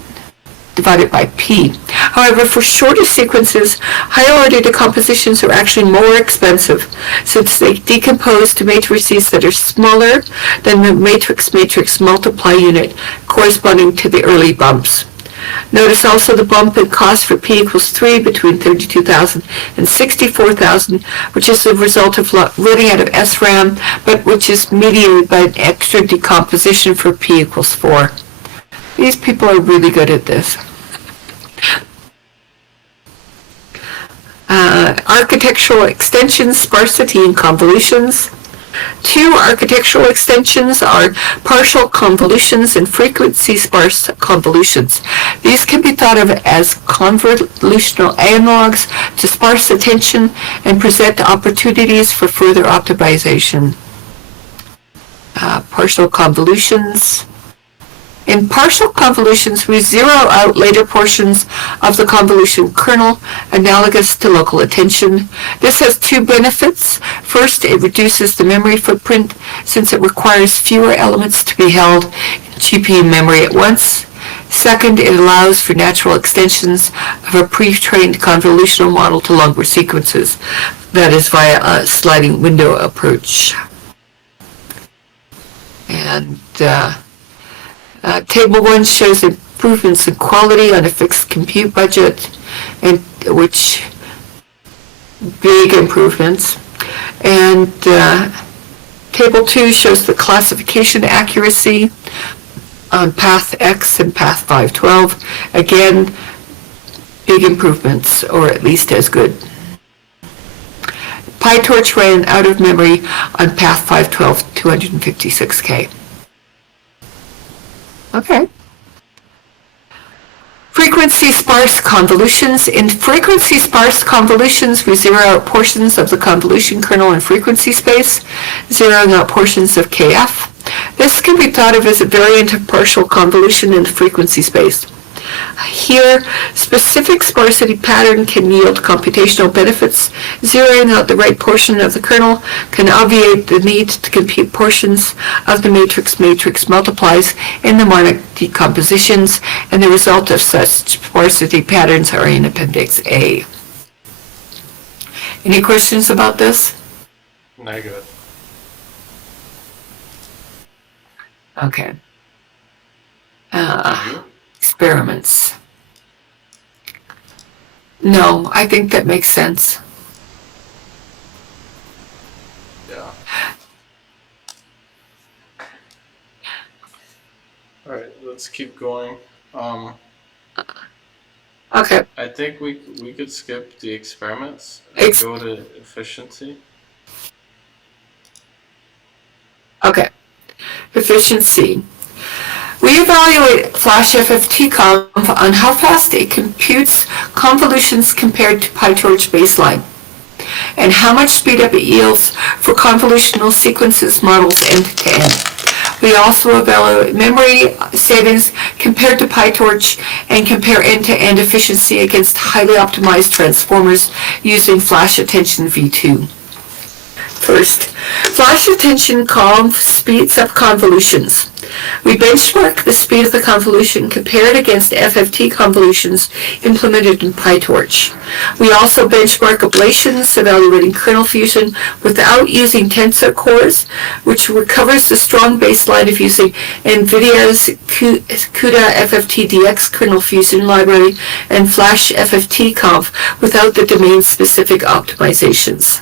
divided by P. However, for shorter sequences, higher order decompositions are actually more expensive since they decompose to matrices that are smaller than the matrix multiply unit corresponding to the early bumps. Notice also the bump in cost for P equals 3 between 32,000 and 64,000, which is the result of running out of SRAM, but which is mediated by an extra decomposition for P equals 4. These people are really good at this. Architectural extensions, sparsity, and convolutions. Two architectural extensions are partial convolutions and frequency sparse convolutions. These can be thought of as convolutional analogs to sparse attention and present opportunities for further optimization. Partial convolutions. In partial convolutions, we zero out later portions of the convolution kernel, analogous to local attention. This has two benefits. First, it reduces the memory footprint since it requires fewer elements to be held in GPU memory at once. Second, it allows for natural extensions of a pre-trained convolutional model to longer sequences, that is via a sliding window approach. And Table 1 shows improvements in quality on a fixed compute budget, and which big improvements. And Table 2 shows the classification accuracy on path X and path 512. Again, big improvements, or at least as good. PyTorch ran out of memory on path 512, 256K. Okay. Frequency sparse convolutions. In frequency sparse convolutions, we zero out portions of the convolution kernel in frequency space, zeroing out portions of KF. This can be thought of as a variant of partial convolution in the frequency space. Here, specific sparsity pattern can yield computational benefits. Zeroing out the right portion of the kernel can obviate the need to compute portions of the matrix multiplies in the Monarch decompositions, and the result of such sparsity patterns are in Appendix A. Any questions about this? Negative. Okay. Experiments. No, I think that makes sense. Yeah. Alright, let's keep going. Okay. I think we could skip the experiments and go to efficiency. Okay. Efficiency. We evaluate FlashFFTConv on how fast it computes convolutions compared to PyTorch baseline, and how much speedup it yields for convolutional sequences models end-to-end. We also evaluate memory savings compared to PyTorch and compare end-to-end efficiency against highly optimized transformers using FlashAttention v2. First, FlashAttention-Conv speeds up convolutions. We benchmark the speed of the convolution compared against FFT convolutions implemented in PyTorch. We also benchmark ablations evaluating kernel fusion without using Tensor cores, which recovers the strong baseline of using NVIDIA's CUDA FFTDX kernel fusion library and FlashFFTConv without the domain-specific optimizations.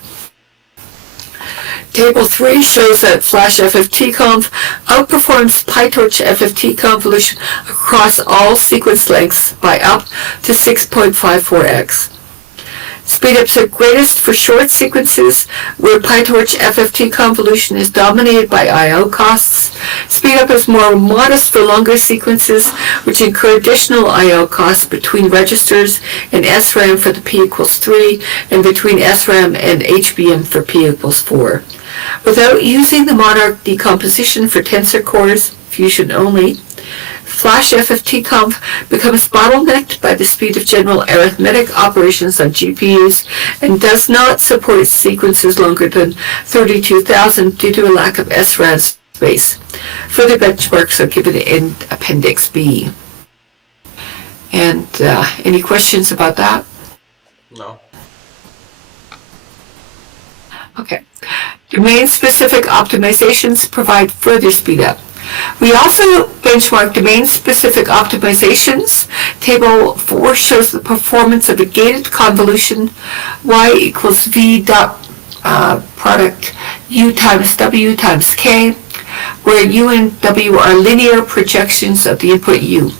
Table 3 shows that FlashFFTConv outperforms PyTorch FFT convolution across all sequence lengths by up to 6.54x. Speedups are greatest for short sequences where PyTorch FFT convolution is dominated by I/O costs. Speedup is more modest for longer sequences, which incur additional I/O costs between registers and SRAM for the p equals 3 and between SRAM and HBM for p equals 4. Without using the Monarch decomposition for Tensor cores, fusion only, FlashFFTConv becomes bottlenecked by the speed of general arithmetic operations on GPUs and does not support sequences longer than 32,000 due to a lack of SRAM space. Further benchmarks are given in Appendix B. And any questions about that? No. Okay. Domain-specific optimizations provide further speedup. We also benchmark domain-specific optimizations. Table 4 shows the performance of a gated convolution y equals v dot product u times w times k, where u and w are linear projections of the input u.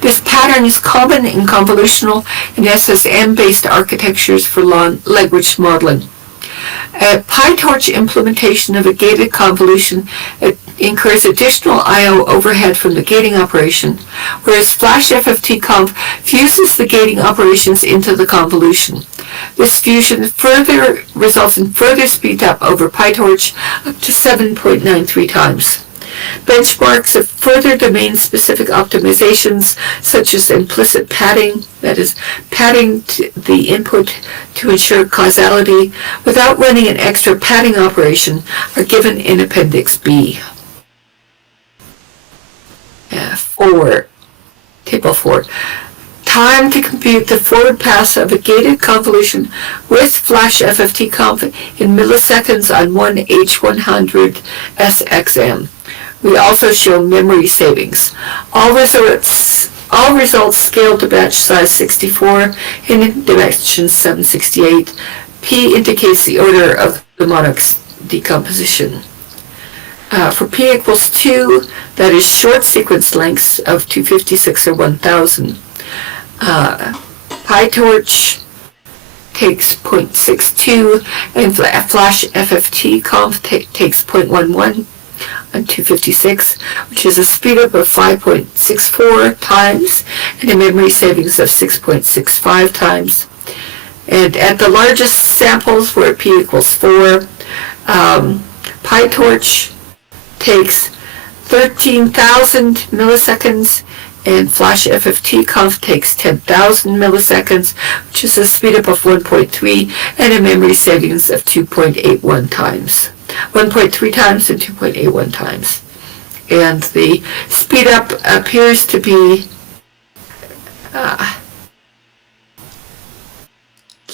This pattern is common in convolutional and SSM-based architectures for language modeling. A PyTorch implementation of a gated convolution incurs additional I/O overhead from the gating operation, whereas FlashFFTConv fuses the gating operations into the convolution. This fusion further results in further speed up over PyTorch up to 7.93 times. Benchmarks of further domain-specific optimizations, such as implicit padding, that is, padding the input to ensure causality without running an extra padding operation, are given in Appendix B. Table 4. Time to compute the forward pass of a gated convolution with FlashFFTConv in milliseconds on one H100 SXM. We also show memory savings. All results scale to batch size 64 and in dimension 768. P indicates the order of the Monarch's decomposition. For p equals 2, that is short sequence lengths of 256 or 1000. PyTorch takes 0.62 and FlashFFTConv takes 0.11 on 256, which is a speedup of 5.64 times and a memory savings of 6.65 times. And at the largest samples where p equals 4, PyTorch takes 13,000 milliseconds and FlashFFTConv takes 10,000 milliseconds, which is a speedup of 1.3 and a memory savings of 2.81 times. 1.3 times and 2.81 times. And the speedup appears to be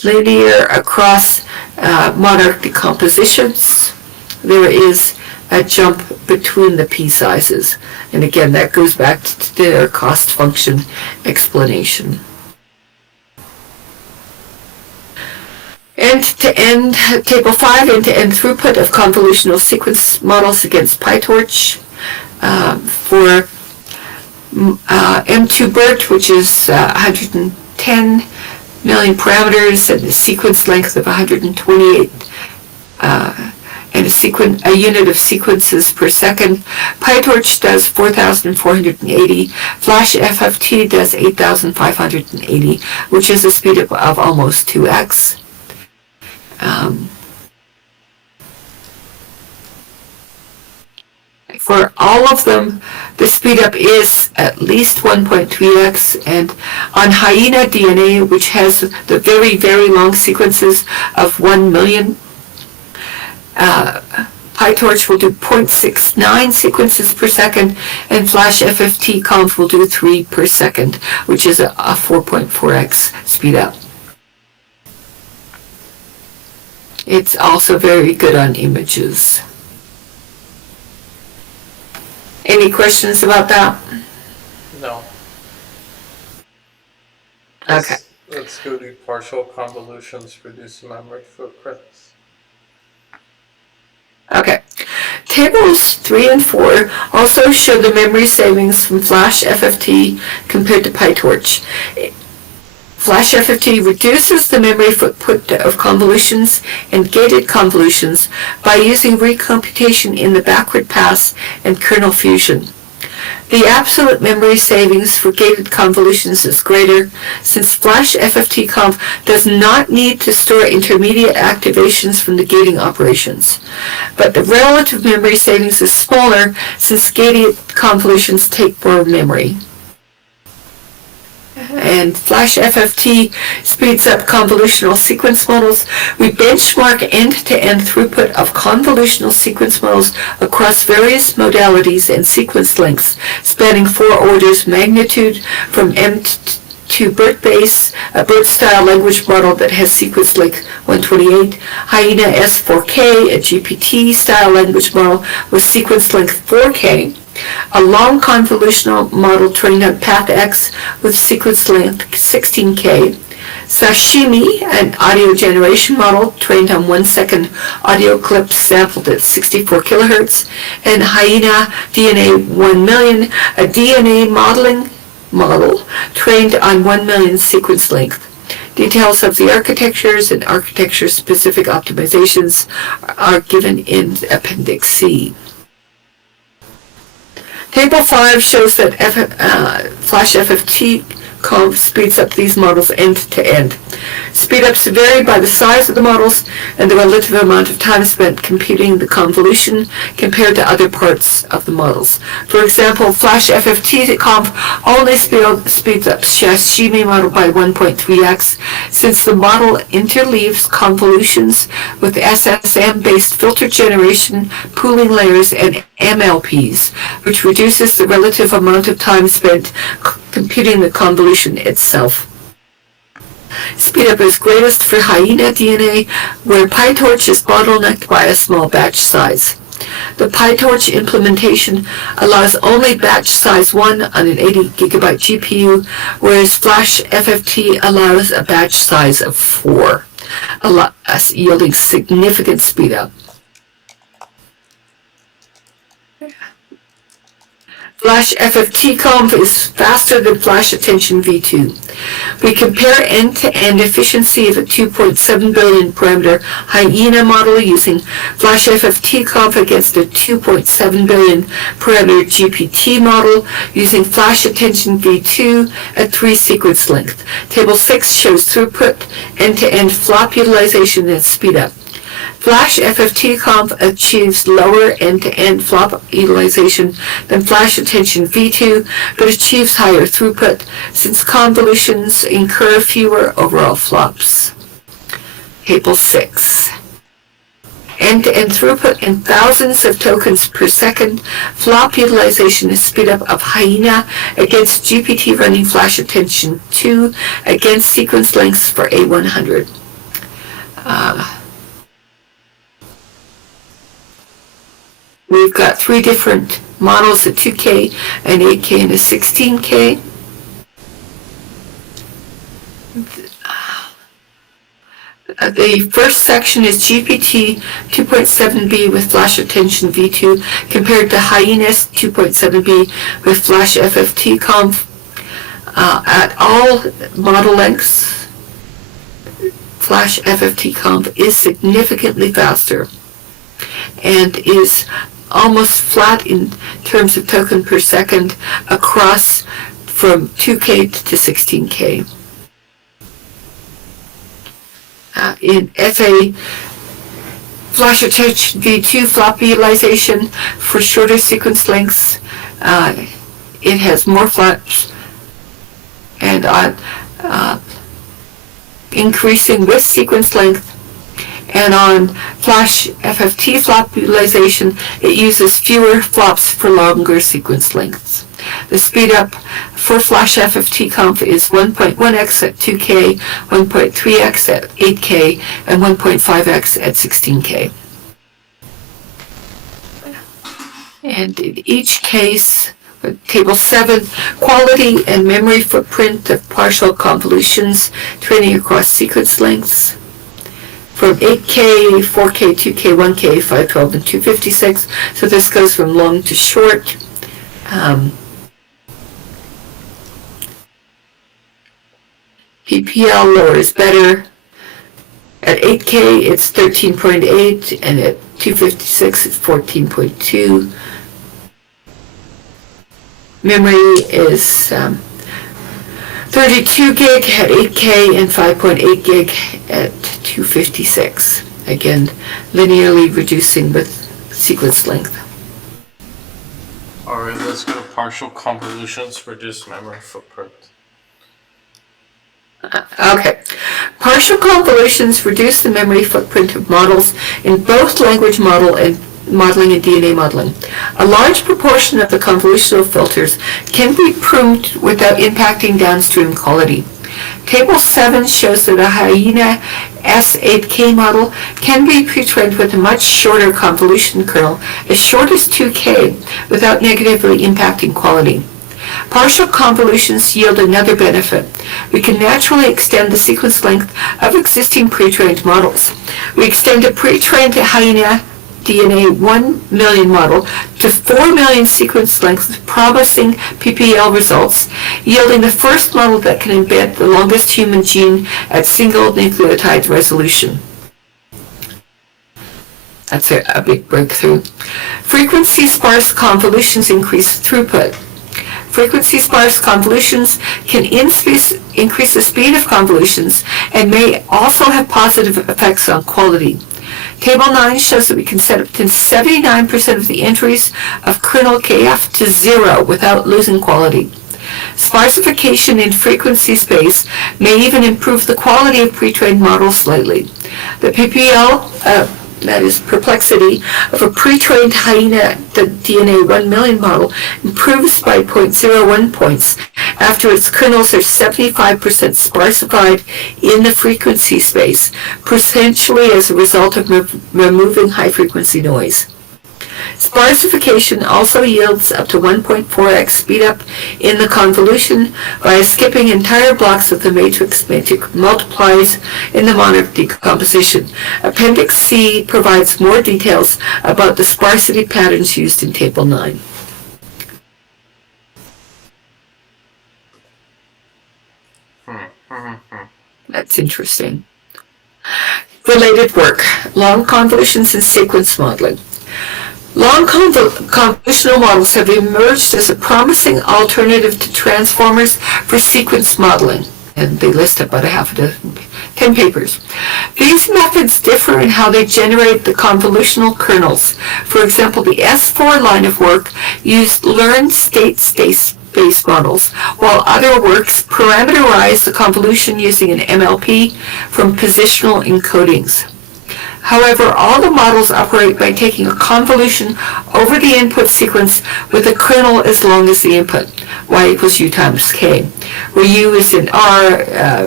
linear across Monarch decompositions. There is a jump between the p sizes. And again, that goes back to their cost function explanation. End-to-end, Table 5, end-to-end throughput of convolutional sequence models against PyTorch. For M2 BERT, which is 110 million parameters and a sequence length of 128 and a unit of sequences per second. PyTorch does 4,480. FlashFFT does 8,580, which is a speedup of almost 2x. For all of them, the speedup is at least 1.3x, and on Hyena DNA, which has the very, very long sequences of 1 million, PyTorch will do 0.69 sequences per second, and FlashFFTConv will do 3 per second, which is a 4.4x speedup. It's also very good on images. Any questions about that? No. Okay. Let's go to partial convolutions, reduce memory footprints. Okay. Tables 3 and 4 also show the memory savings from FlashFFT compared to PyTorch. FlashFFT reduces the memory footprint of convolutions and gated convolutions by using recomputation in the backward pass and kernel fusion. The absolute memory savings for gated convolutions is greater, since FlashFFTConv does not need to store intermediate activations from the gating operations. But the relative memory savings is smaller, since gated convolutions take more memory. And FlashFFT speeds up convolutional sequence models. We benchmark end-to-end throughput of convolutional sequence models across various modalities and sequence lengths, spanning 4 orders magnitude from M to BERT-base, a BERT-style language model that has sequence length 128, Hyena S4K, a GPT-style language model with sequence length 4K, a long convolutional model trained on PathX with sequence length 16K, Sashimi, an audio generation model trained on 1-second audio clips sampled at 64 kilohertz, and Hyena DNA 1 million, a DNA modeling model trained on 1 million sequence length. Details of the architectures and architecture-specific optimizations are given in Appendix C. Table 5 shows that FlashFFTConv speeds up these models end-to-end. Speedups vary by the size of the models and the relative amount of time spent computing the convolution compared to other parts of the models. For example, FlashFFTConv only speeds up Sashimi model by 1.3x, since the model interleaves convolutions with SSM-based filter generation, pooling layers, and MLPs, which reduces the relative amount of time spent computing the convolution itself. Speedup is greatest for Hyena DNA, where PyTorch is bottlenecked by a small batch size. The PyTorch implementation allows only batch size 1 on an 80 gigabyte GPU, whereas FlashFFT allows a batch size of 4, yielding significant speedup. FlashFFTConv is faster than FlashAttention v2. We compare end-to-end efficiency of a 2.7 billion parameter Hyena model using FlashFFTConv against a 2.7 billion parameter GPT model using FlashAttention v2 at 3 sequence length. Table 6 shows throughput, end-to-end flop utilization, and speedup. FlashFFTConv achieves lower end-to-end flop utilization than FlashAttention v2, but achieves higher throughput since convolutions incur fewer overall flops. Table 6. End-to-end throughput in thousands of tokens per second. Flop utilization is speedup of Hyena against GPT running FlashAttention 2 against sequence lengths for A100. We've got 3 different models, a 2K, an 8K, and a 16K. The first section is GPT 2.7b with FlashAttention v2 compared to Hyena's 2.7b with FlashFFTConv. At all model lengths, FlashFFTConv is significantly faster. and is almost flat in terms of token per second across from 2K to 16K. In FA, Flash Attach V2 flop utilization for shorter sequence lengths, it has more flops, and on increasing with sequence length. And on Flash FFT flop utilization, it uses fewer flops for longer sequence lengths. The speed up for FlashFFTConv is 1.1x at 2K, 1.3x at 8K, and 1.5x at 16K. And in each case, Table 7, quality and memory footprint of partial convolutions training across sequence lengths. From 8K, 4K, 2K, 1K, 512, and 256. So this goes from long to short. PPL lower is better. At 8K, it's 13.8, and at 256, it's 14.2. Memory is 32 gig at 8K and 5.8 gig at 256. Again, linearly reducing with sequence length. Alright, let's go to partial convolutions, reduce memory footprint. Okay. Partial convolutions reduce the memory footprint of models in both language modeling and DNA modeling. A large proportion of the convolutional filters can be pruned without impacting downstream quality. Table 7 shows that a Hyena S8K model can be pre-trained with a much shorter convolution kernel, as short as 2K, without negatively impacting quality. Partial convolutions yield another benefit. We can naturally extend the sequence length of existing pre-trained models. We extend a pre-trained Hyena DNA 1 million model to 4 million sequence lengths with promising PPL results, yielding the first model that can embed the longest human gene at single nucleotide resolution. That's a big breakthrough. Frequency-sparse convolutions increase throughput. Frequency-sparse convolutions can increase the speed of convolutions and may also have positive effects on quality. Table 9 shows that we can set up to 79% of the entries of kernel KF to 0 without losing quality. Sparsification in frequency space may even improve the quality of pre-trained models slightly. The PPL, that is perplexity, of a pre-trained Hyena DNA 1 million model improves by 0.01 points after its kernels are 75% sparsified in the frequency space, potentially as a result of removing high-frequency noise. Sparsification also yields up to 1.4x speedup in the convolution by skipping entire blocks of the matrix multiplies in the Monarch decomposition. Appendix C provides more details about the sparsity patterns used in Table 9. That's interesting. Related work, long convolutions and sequence modeling. Long convolutional models have emerged as a promising alternative to transformers for sequence modeling, and they list about 10 papers. These methods differ in how they generate the convolutional kernels. For example, the S4 line of work used learned state space models, while other works parameterize the convolution using an MLP from positional encodings. However, all the models operate by taking a convolution over the input sequence with a kernel as long as the input, y equals u times k, where u is in R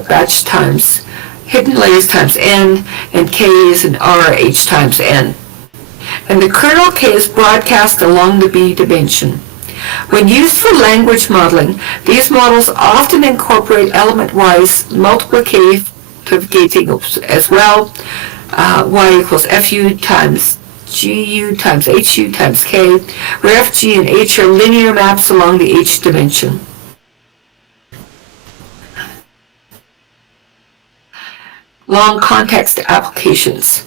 batch times hidden layers times n, and k is in R h times n. And the kernel k is broadcast along the B dimension. When used for language modeling, these models often incorporate element-wise multiplicative gating as well. Y equals fu times gu times hu times k, where f, g, and h are linear maps along the h dimension. long context applications.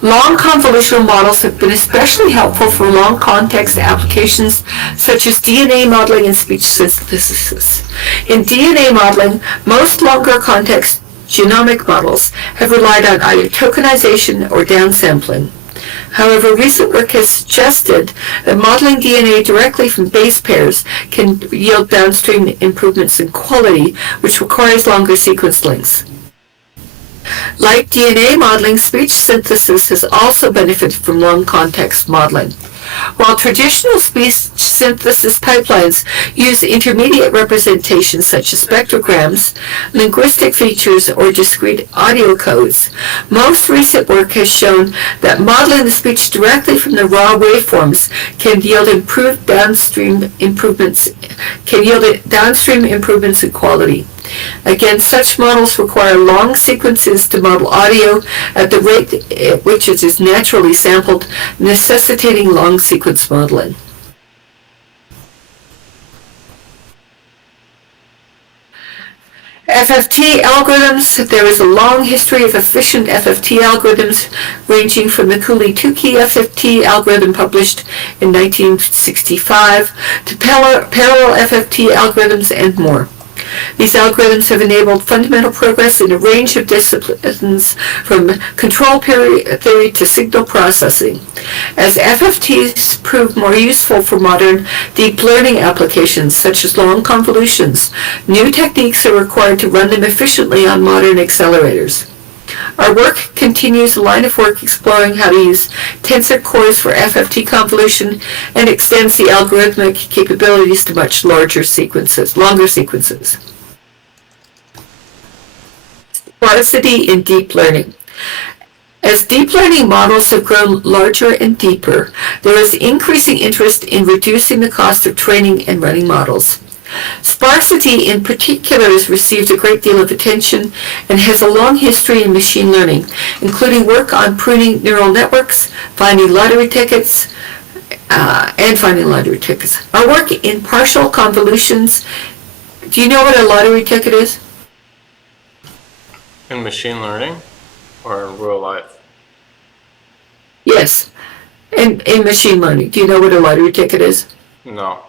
Long convolutional models have been especially helpful for long context applications such as DNA modeling and speech synthesis. In DNA modeling, most longer context genomic models have relied on either tokenization or downsampling. However, recent work has suggested that modeling DNA directly from base pairs can yield downstream improvements in quality, which requires longer sequence lengths. Like DNA modeling, speech synthesis has also benefited from long context modeling. While traditional speech synthesis pipelines use intermediate representations such as spectrograms, linguistic features, or discrete audio codes, most recent work has shown that modeling the speech directly from the raw waveforms can yield downstream improvements in quality. Again, such models require long sequences to model audio at the rate at which it is naturally sampled, necessitating long sequence modeling. FFT algorithms. There is a long history of efficient FFT algorithms, ranging from the Cooley-Tukey FFT algorithm published in 1965 to parallel FFT algorithms and more. These algorithms have enabled fundamental progress in a range of disciplines, from control theory to signal processing. As FFTs prove more useful for modern deep learning applications, such as long convolutions, new techniques are required to run them efficiently on modern accelerators. Our work continues a line of work exploring how to use tensor cores for FFT convolution and extends the algorithmic capabilities to much longer sequences. Sparsity in deep learning. As deep learning models have grown larger and deeper, there is increasing interest in reducing the cost of training and running models. Sparsity in particular has received a great deal of attention and has a long history in machine learning, including work on pruning neural networks, finding lottery tickets. Our work in partial convolutions. Do you know what a lottery ticket is? In machine learning or in real life? Yes, in machine learning. Do you know what a lottery ticket is? No.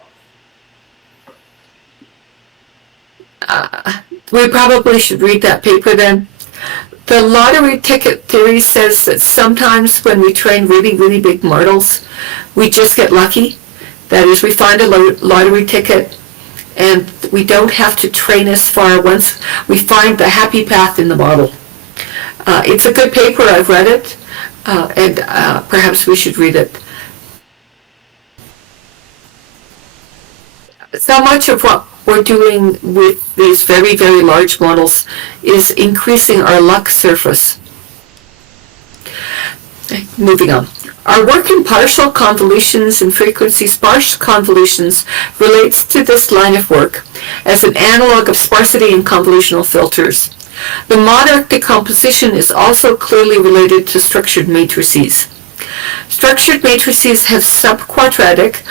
We probably should read that paper then. The lottery ticket theory says that sometimes when we train really, really big models, we just get lucky. That is, we find a lottery ticket and we don't have to train as far once we find the happy path in the model. It's a good paper. I've read it, and perhaps we should read it. So much of what we're doing with these very, very large models is increasing our luck surface. Moving on. Our work in partial convolutions and frequency sparse convolutions relates to this line of work as an analog of sparsity in convolutional filters. The Monarch decomposition is also clearly related to structured matrices. Structured matrices have subquadratic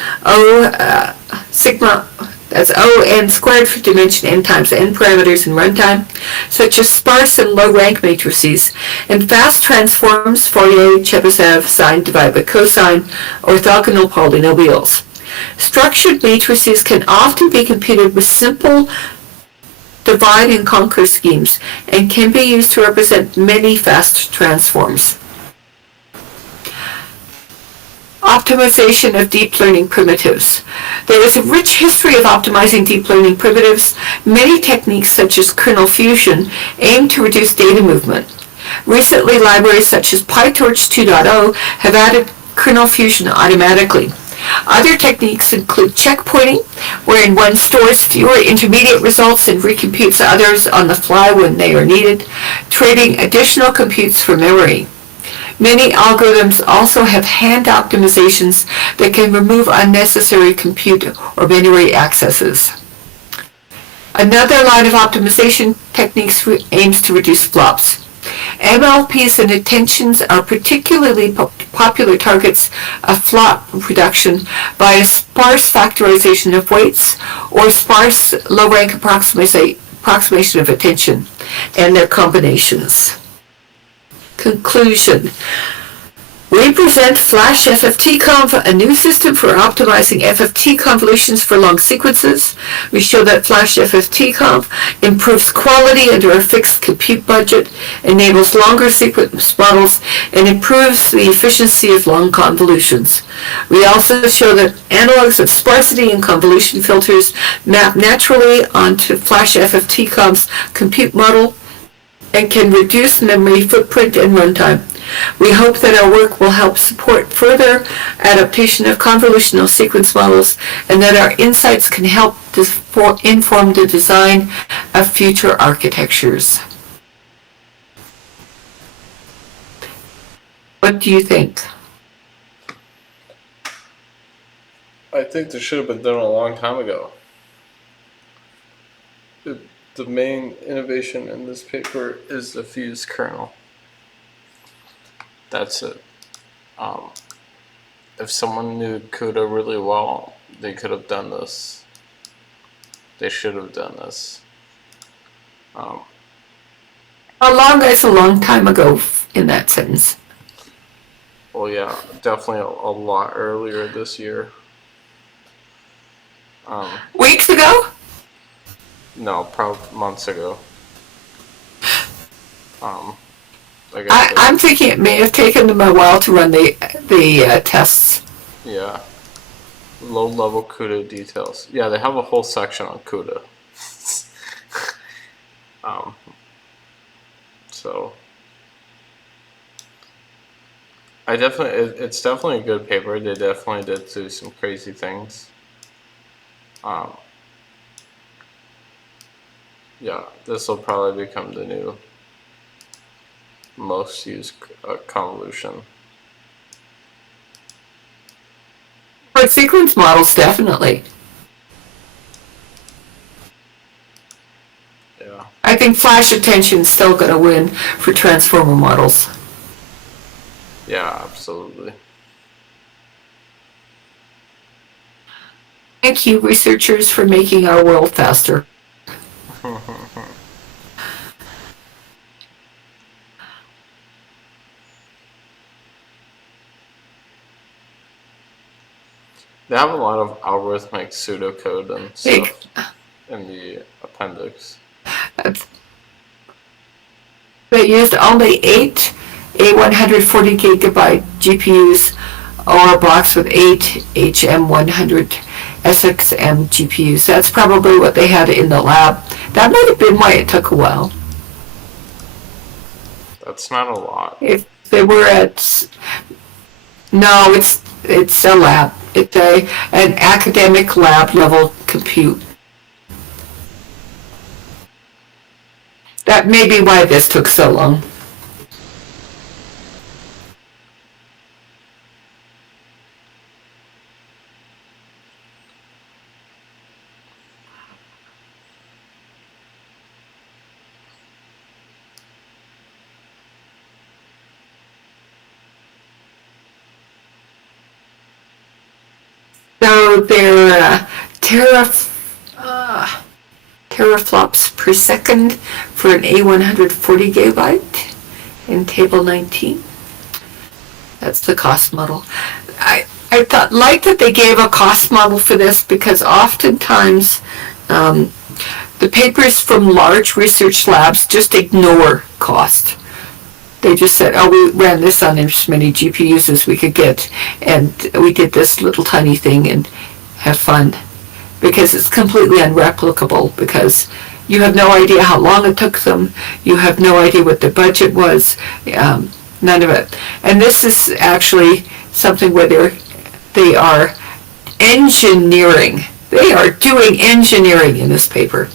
sigma, that's O n squared for dimension n times n parameters in runtime, such as sparse and low rank matrices, and fast transforms, Fourier, Chebyshev, sine divided by cosine, orthogonal polynomials. Structured matrices can often be computed with simple divide and conquer schemes and can be used to represent many fast transforms. Optimization of deep learning primitives. There is a rich history of optimizing deep learning primitives. Many techniques such as kernel fusion aim to reduce data movement. Recently, libraries such as PyTorch 2.0 have added kernel fusion automatically. Other techniques include checkpointing, wherein one stores fewer intermediate results and recomputes others on the fly when they are needed, trading additional computes for memory. Many algorithms also have hand optimizations that can remove unnecessary compute or memory accesses. Another line of optimization techniques aims to reduce flops. MLPs and attentions are particularly popular targets of flop reduction by a sparse factorization of weights or sparse low-rank approximation of attention and their combinations. Conclusion. We present FlashFFTConv, a new system for optimizing FFT convolutions for long sequences. We show that FlashFFTConv improves quality under a fixed compute budget, enables longer sequence models, and improves the efficiency of long convolutions. We also show that analogs of sparsity and convolution filters map naturally onto FlashFFTConv's compute model and can reduce memory footprint and runtime. We hope that our work will help support further adaptation of convolutional sequence models and that our insights can help inform the design of future architectures. What do you think? I think this should have been done a long time ago. The main innovation in this paper is the fused kernel. That's it. If someone knew CUDA really well, they could have done this. They should have done this. How long is a long time ago in that sentence? Well, yeah, definitely a lot earlier this year. Weeks ago? No, probably months ago. I'm thinking it may have taken them a while to run the tests. Yeah. Low-level CUDA details. Yeah, they have a whole section on CUDA. So it's definitely a good paper. They definitely did do some crazy things. Yeah, this will probably become the new most used convolution. For sequence models, definitely. Yeah. I think flash attention is still going to win for transformer models. Yeah, absolutely. Thank you, researchers, for making our world faster. They have a lot of algorithmic pseudocode and stuff in the appendix. They used only 8 A140 gigabyte GPUs or a box with 8 HM100 SXM GPUs. That's probably what they had in the lab. That might have been why it took a while. That's not a lot. If they were at... No, it's a lab. It's an academic lab level compute. That may be why this took so long. So their teraflops per second for an A140 gigabyte in table 19. That's the cost model. I like that they gave a cost model for this because oftentimes the papers from large research labs just ignore cost. They just said, oh, we ran this on as many GPUs as we could get, and we did this little tiny thing and had fun. Because it's completely unreplicable, because you have no idea how long it took them, you have no idea what the budget was, none of it. And this is actually something where they are engineering. They are doing engineering in this paper.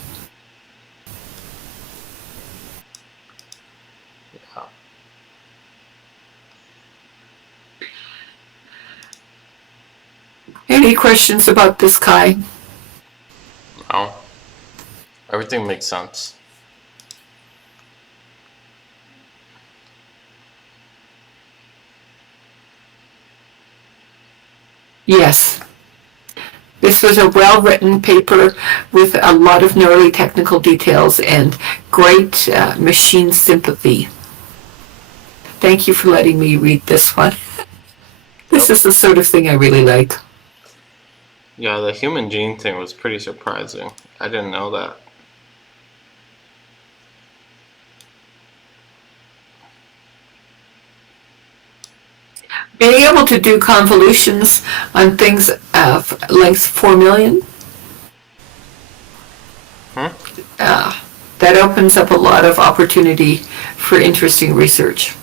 Any questions about this, Kai? No. Everything makes sense. Yes. This was a well-written paper with a lot of gnarly technical details and great machine sympathy. Thank you for letting me read this one. This is the sort of thing I really like. Yeah, the human gene thing was pretty surprising. I didn't know that. Being able to do convolutions on things of length 4 million, that opens up a lot of opportunity for interesting research.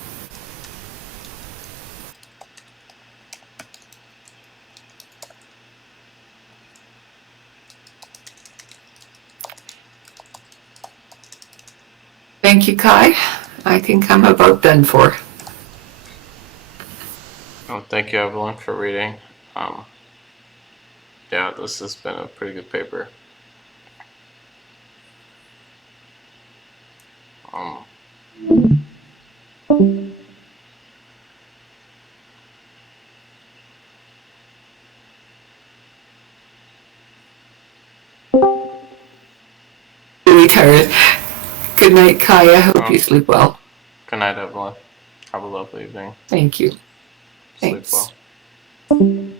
Thank you, Kai. I think I'm about done for. Oh, thank you, Evelyn, for reading. Yeah, this has been a pretty good paper. Really tired. Good night, Kai. I hope you sleep well. Good night, Evelyn. Have a lovely evening. Thank you. Sleep Thanks. well.